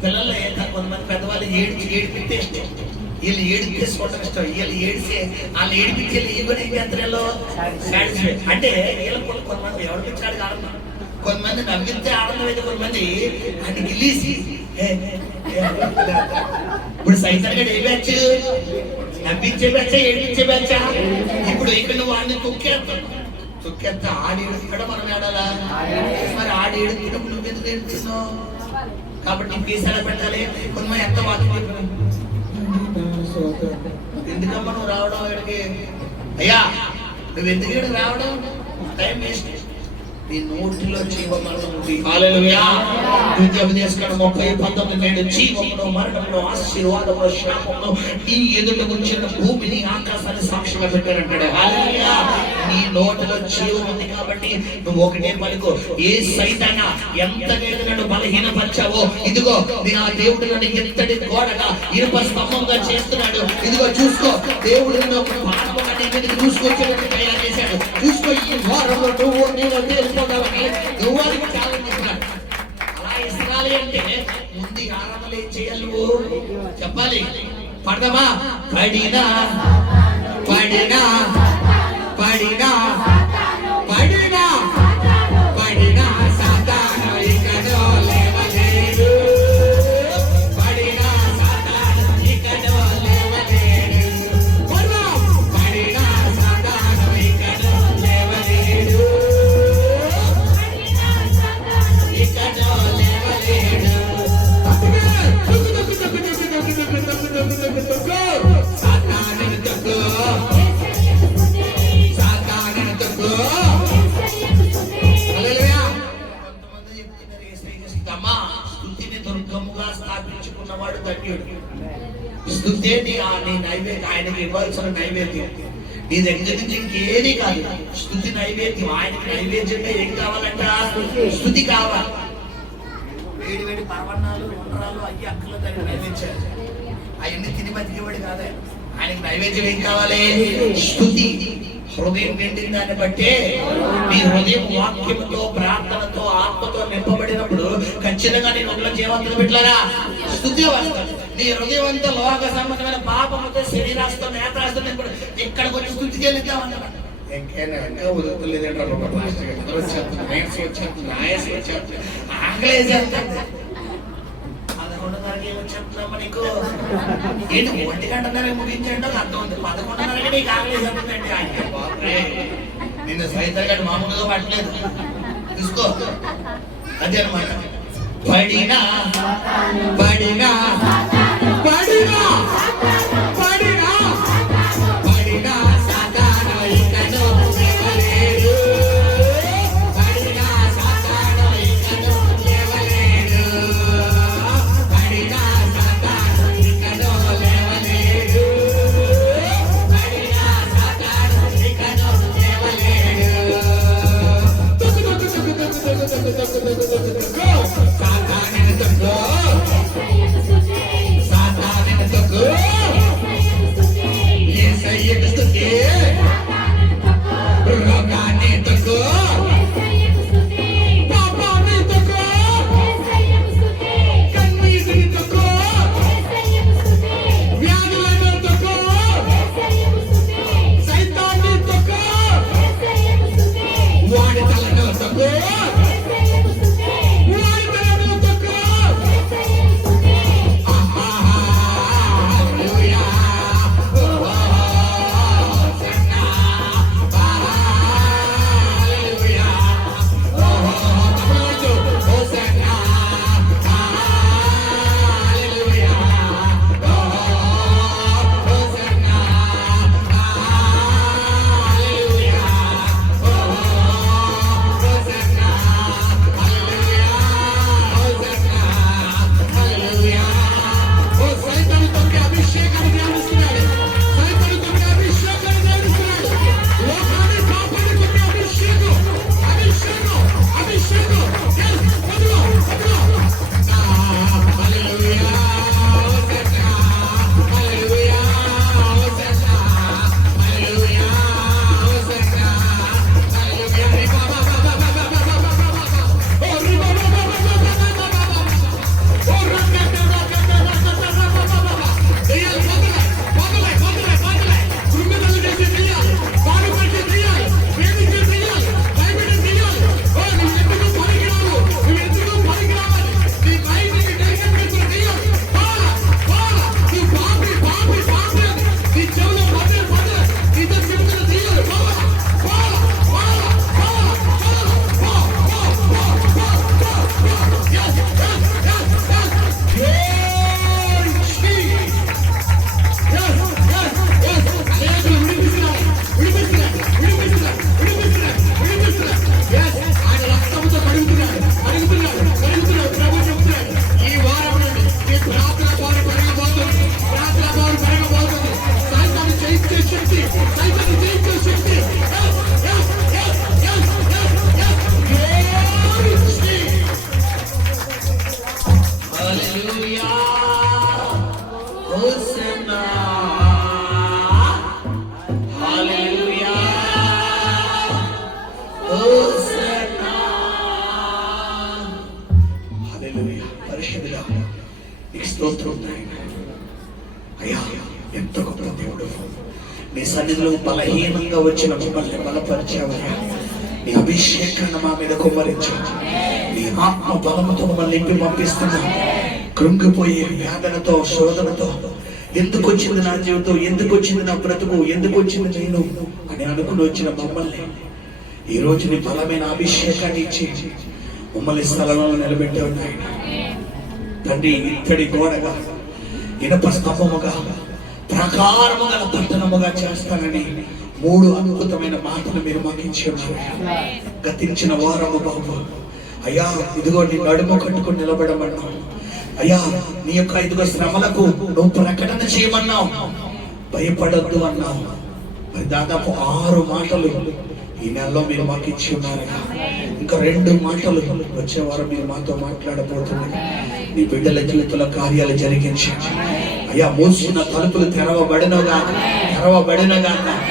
పిల్లలు, కొంతమంది పెద్దవాళ్ళు ఏడిపితే ఇష్టం, వీళ్ళు ఏడిపేసుకోవటం ఇష్టం. వీళ్ళు ఏడిస్తే వాళ్ళు ఏడిపించి ఈగొని ఏం చేస్తారు? అంటే వీళ్ళు కొంతమంది ఎవరిపించాడు ఆనందం, కొంతమంది నవ్వితే ఆనందం అయితే కొంతమంది అని గిల్లీసి. ఇప్పుడు సైతం గడు ఏ బ్యాచ్? నవ్వించే బ్యాచా ఏడిపించే బ్యాచా? ఇప్పుడు ఇక్కడ నువ్వు వాడిని తొక్కేస్తా ఆడి ఏడుస్తాడ మనం ఏడాలా? మరి ఆడి ఏడుతున్నప్పుడు నువ్వెందుకు ఏడుస్తున్నావు? కాబట్టి నీకు పీసాల పెట్టాలి. కొంతమంది ఎంత వాకి ఎందుకమ్మా నువ్వు రావడం ఇక్కడికి? అయ్యా నువ్వు ఎందుకు ఇక్కడికి రావడం? Time waste. నీ నోటిలో జీవమరణం ఉంది. హల్లెలూయా. ద్వితీయోపదేశకాండం 30:19 జీవమును మరణమును ఆశీర్వాదమును శాపమును నీ ఎదుట ఉంచిన భూమిని ఆకాశాన్ని సాక్షిగా పెట్టారంటాడు. హల్లెలూయా. నీ నోటిలో జీవం ఉంది కాబట్టి నువ్వు ఒకటే పలుకు. ఏ సైతానా ఎంత నన్ను బలహీనపరిచావో, ఇదిగో ఆ దేవుడు నన్ను ఎంతటి గోడగా ఇనుప స్తంభంగా చేస్తున్నాడు. ఇదిగో చూసుకో, దేవుడు నన్ను ఒక పాపంగా నీ మీదకి చూసుకొచ్చేటట్టు తయారు చేశాడు. చూసుకో, ఈ వారంలో నువ్వు నేను నువ్వు అది చాలా చేస్తున్నాడు. అలా ఇస్రాయలే అంటే ముందు ఆరంభంలో ఏం చేయాలి? నువ్వు చెప్పాలి. పడదమా? పడినా పడినా పడినా పడినా పడినా సాతాను ఇకను లేవలేడు, సర్వజ్ఞుడు. స్తుతే నీ నైవేద్యం, ఆయనకి ఇవ్వాల్సిన నైవేద్యం. నీ దగ్గర నుంచి ఇంకేది కాదు, స్తుతి నైవేద్యం. ఆయనకి నైవేద్యంగా ఏం కావాలంట? స్తుతి కావాలి. వేడి వేడి పరవన్నాలు, ఉండ్రాలు, అయ్యి అక్కలు దానికి నైవేద్యాలు, అవన్నీ తిని బతికేవాడు కాదే. ఆయనకి నైవేద్యం ఏం కావాలి? స్తుతి. హృదయం నిండిన దాన్ని బట్టే, నీ హృదయం వాక్యంతో, ప్రార్థనతో, ఆత్మతో నింపబడినప్పుడు ఖచ్చితంగా నీ నోట్లో జీవంతులు పెట్టారా? స్తుతి వస్తాడు. నీ హృదయం అంతా లోక సంబంధమైన పాపముతో, శరీరాస్తో, నేత్రాస్తో ఇక్కడికి వచ్చి స్తుతికి వెళ్తామన్నమాట. ఇంకా వదులుతలేదంటారు వచ్చేస్తున్నామా నీకు? ఏంటి 1 గంటన్నర ముగించండి అర్థం ఉంది, 11:30 నీకు ఆగలేదండి. నిన్ను సైతం గంట మామూలుగా పట్టలేదు, తీసుకో. అదే అనమాట. పడినా పడినా పడినా పడినా పడినా సాతాను ఇకను లేవలేడు. పడినా సాతాను ఇకను లేవలేడు. పడినా సాతాను ఇకను లేవలేడు. పడినా సాతాను ఇకను లేవలేడు. సాతాను తక్కువ, సాతాను తక్కువ, యేసయ్యకు స్తుతి. రోగాన్ని తక్కువ, పాపాన్ని తక్కువ, కన్నీటిని తక్కువ, వ్యాధులను తక్కువ, సైతాన్ని తక్కువ, వాడి తలను తక్కువ, వాడి తలను తక్కువ. పరిశుద్ధుడా నీకు స్తోత్రం నాయనా. అయ్యా ఎంత గొప్ప దేవుడు. నీ సన్నిధిలో బలహీనంగా వచ్చిన మమ్మల్ని బలపరిచావయ్యా. నీ అభిషేకాన్ని మా మీద కుమ్మరించావు. నీ ఆత్మ బలముతో మమ్మల్ని నింపి పంపిస్తున్నా. కృంగిపోయే వేదనతో, శోధనతో, ఎందుకు వచ్చింది నా జీవితం, ఎందుకు వచ్చింది నా బ్రతుకు, ఎందుకు వచ్చింది నేను అని అనుకుని వచ్చిన మమ్మల్ని ఈ రోజు నీ బలమైన అభిషేకాన్ని ఇచ్చి మమ్మల్ని స్థలంలో నిలబెట్టావు నాయన. తండ్రి, ఇత్తడి గోడగా, ఇనప స్తంభముగా, ప్రకారము గల పట్టణముగా చేస్తానని 3 అద్భుతమైన మాటలు మీరు మాకు ఇచ్చి ఉన్నారు. గతించిన వారము బాబు అయ్యా, ఇదిగో నీ నడుము కట్టుకుని నిలబడమన్నావు. అయ్యా నీ యొక్క ఇదిగో శ్రమలకు నువ్వు ప్రకటన చేయమన్నావు, భయపడొద్దు అన్నావు. మరి దాదాపు 6 మాటలు ఈ నెలలో మీరు మాకు ఇచ్చి ఉన్నారు. ఇంకా 2 మాటలు వచ్చే వారం మీరు మాతో మాట్లాడబోతున్నారు. నీ బిడ్డల జీవితంలో కార్యాలు జరిగించండి అయ్యా. మూసిన తలుపులు తెరవబడినగా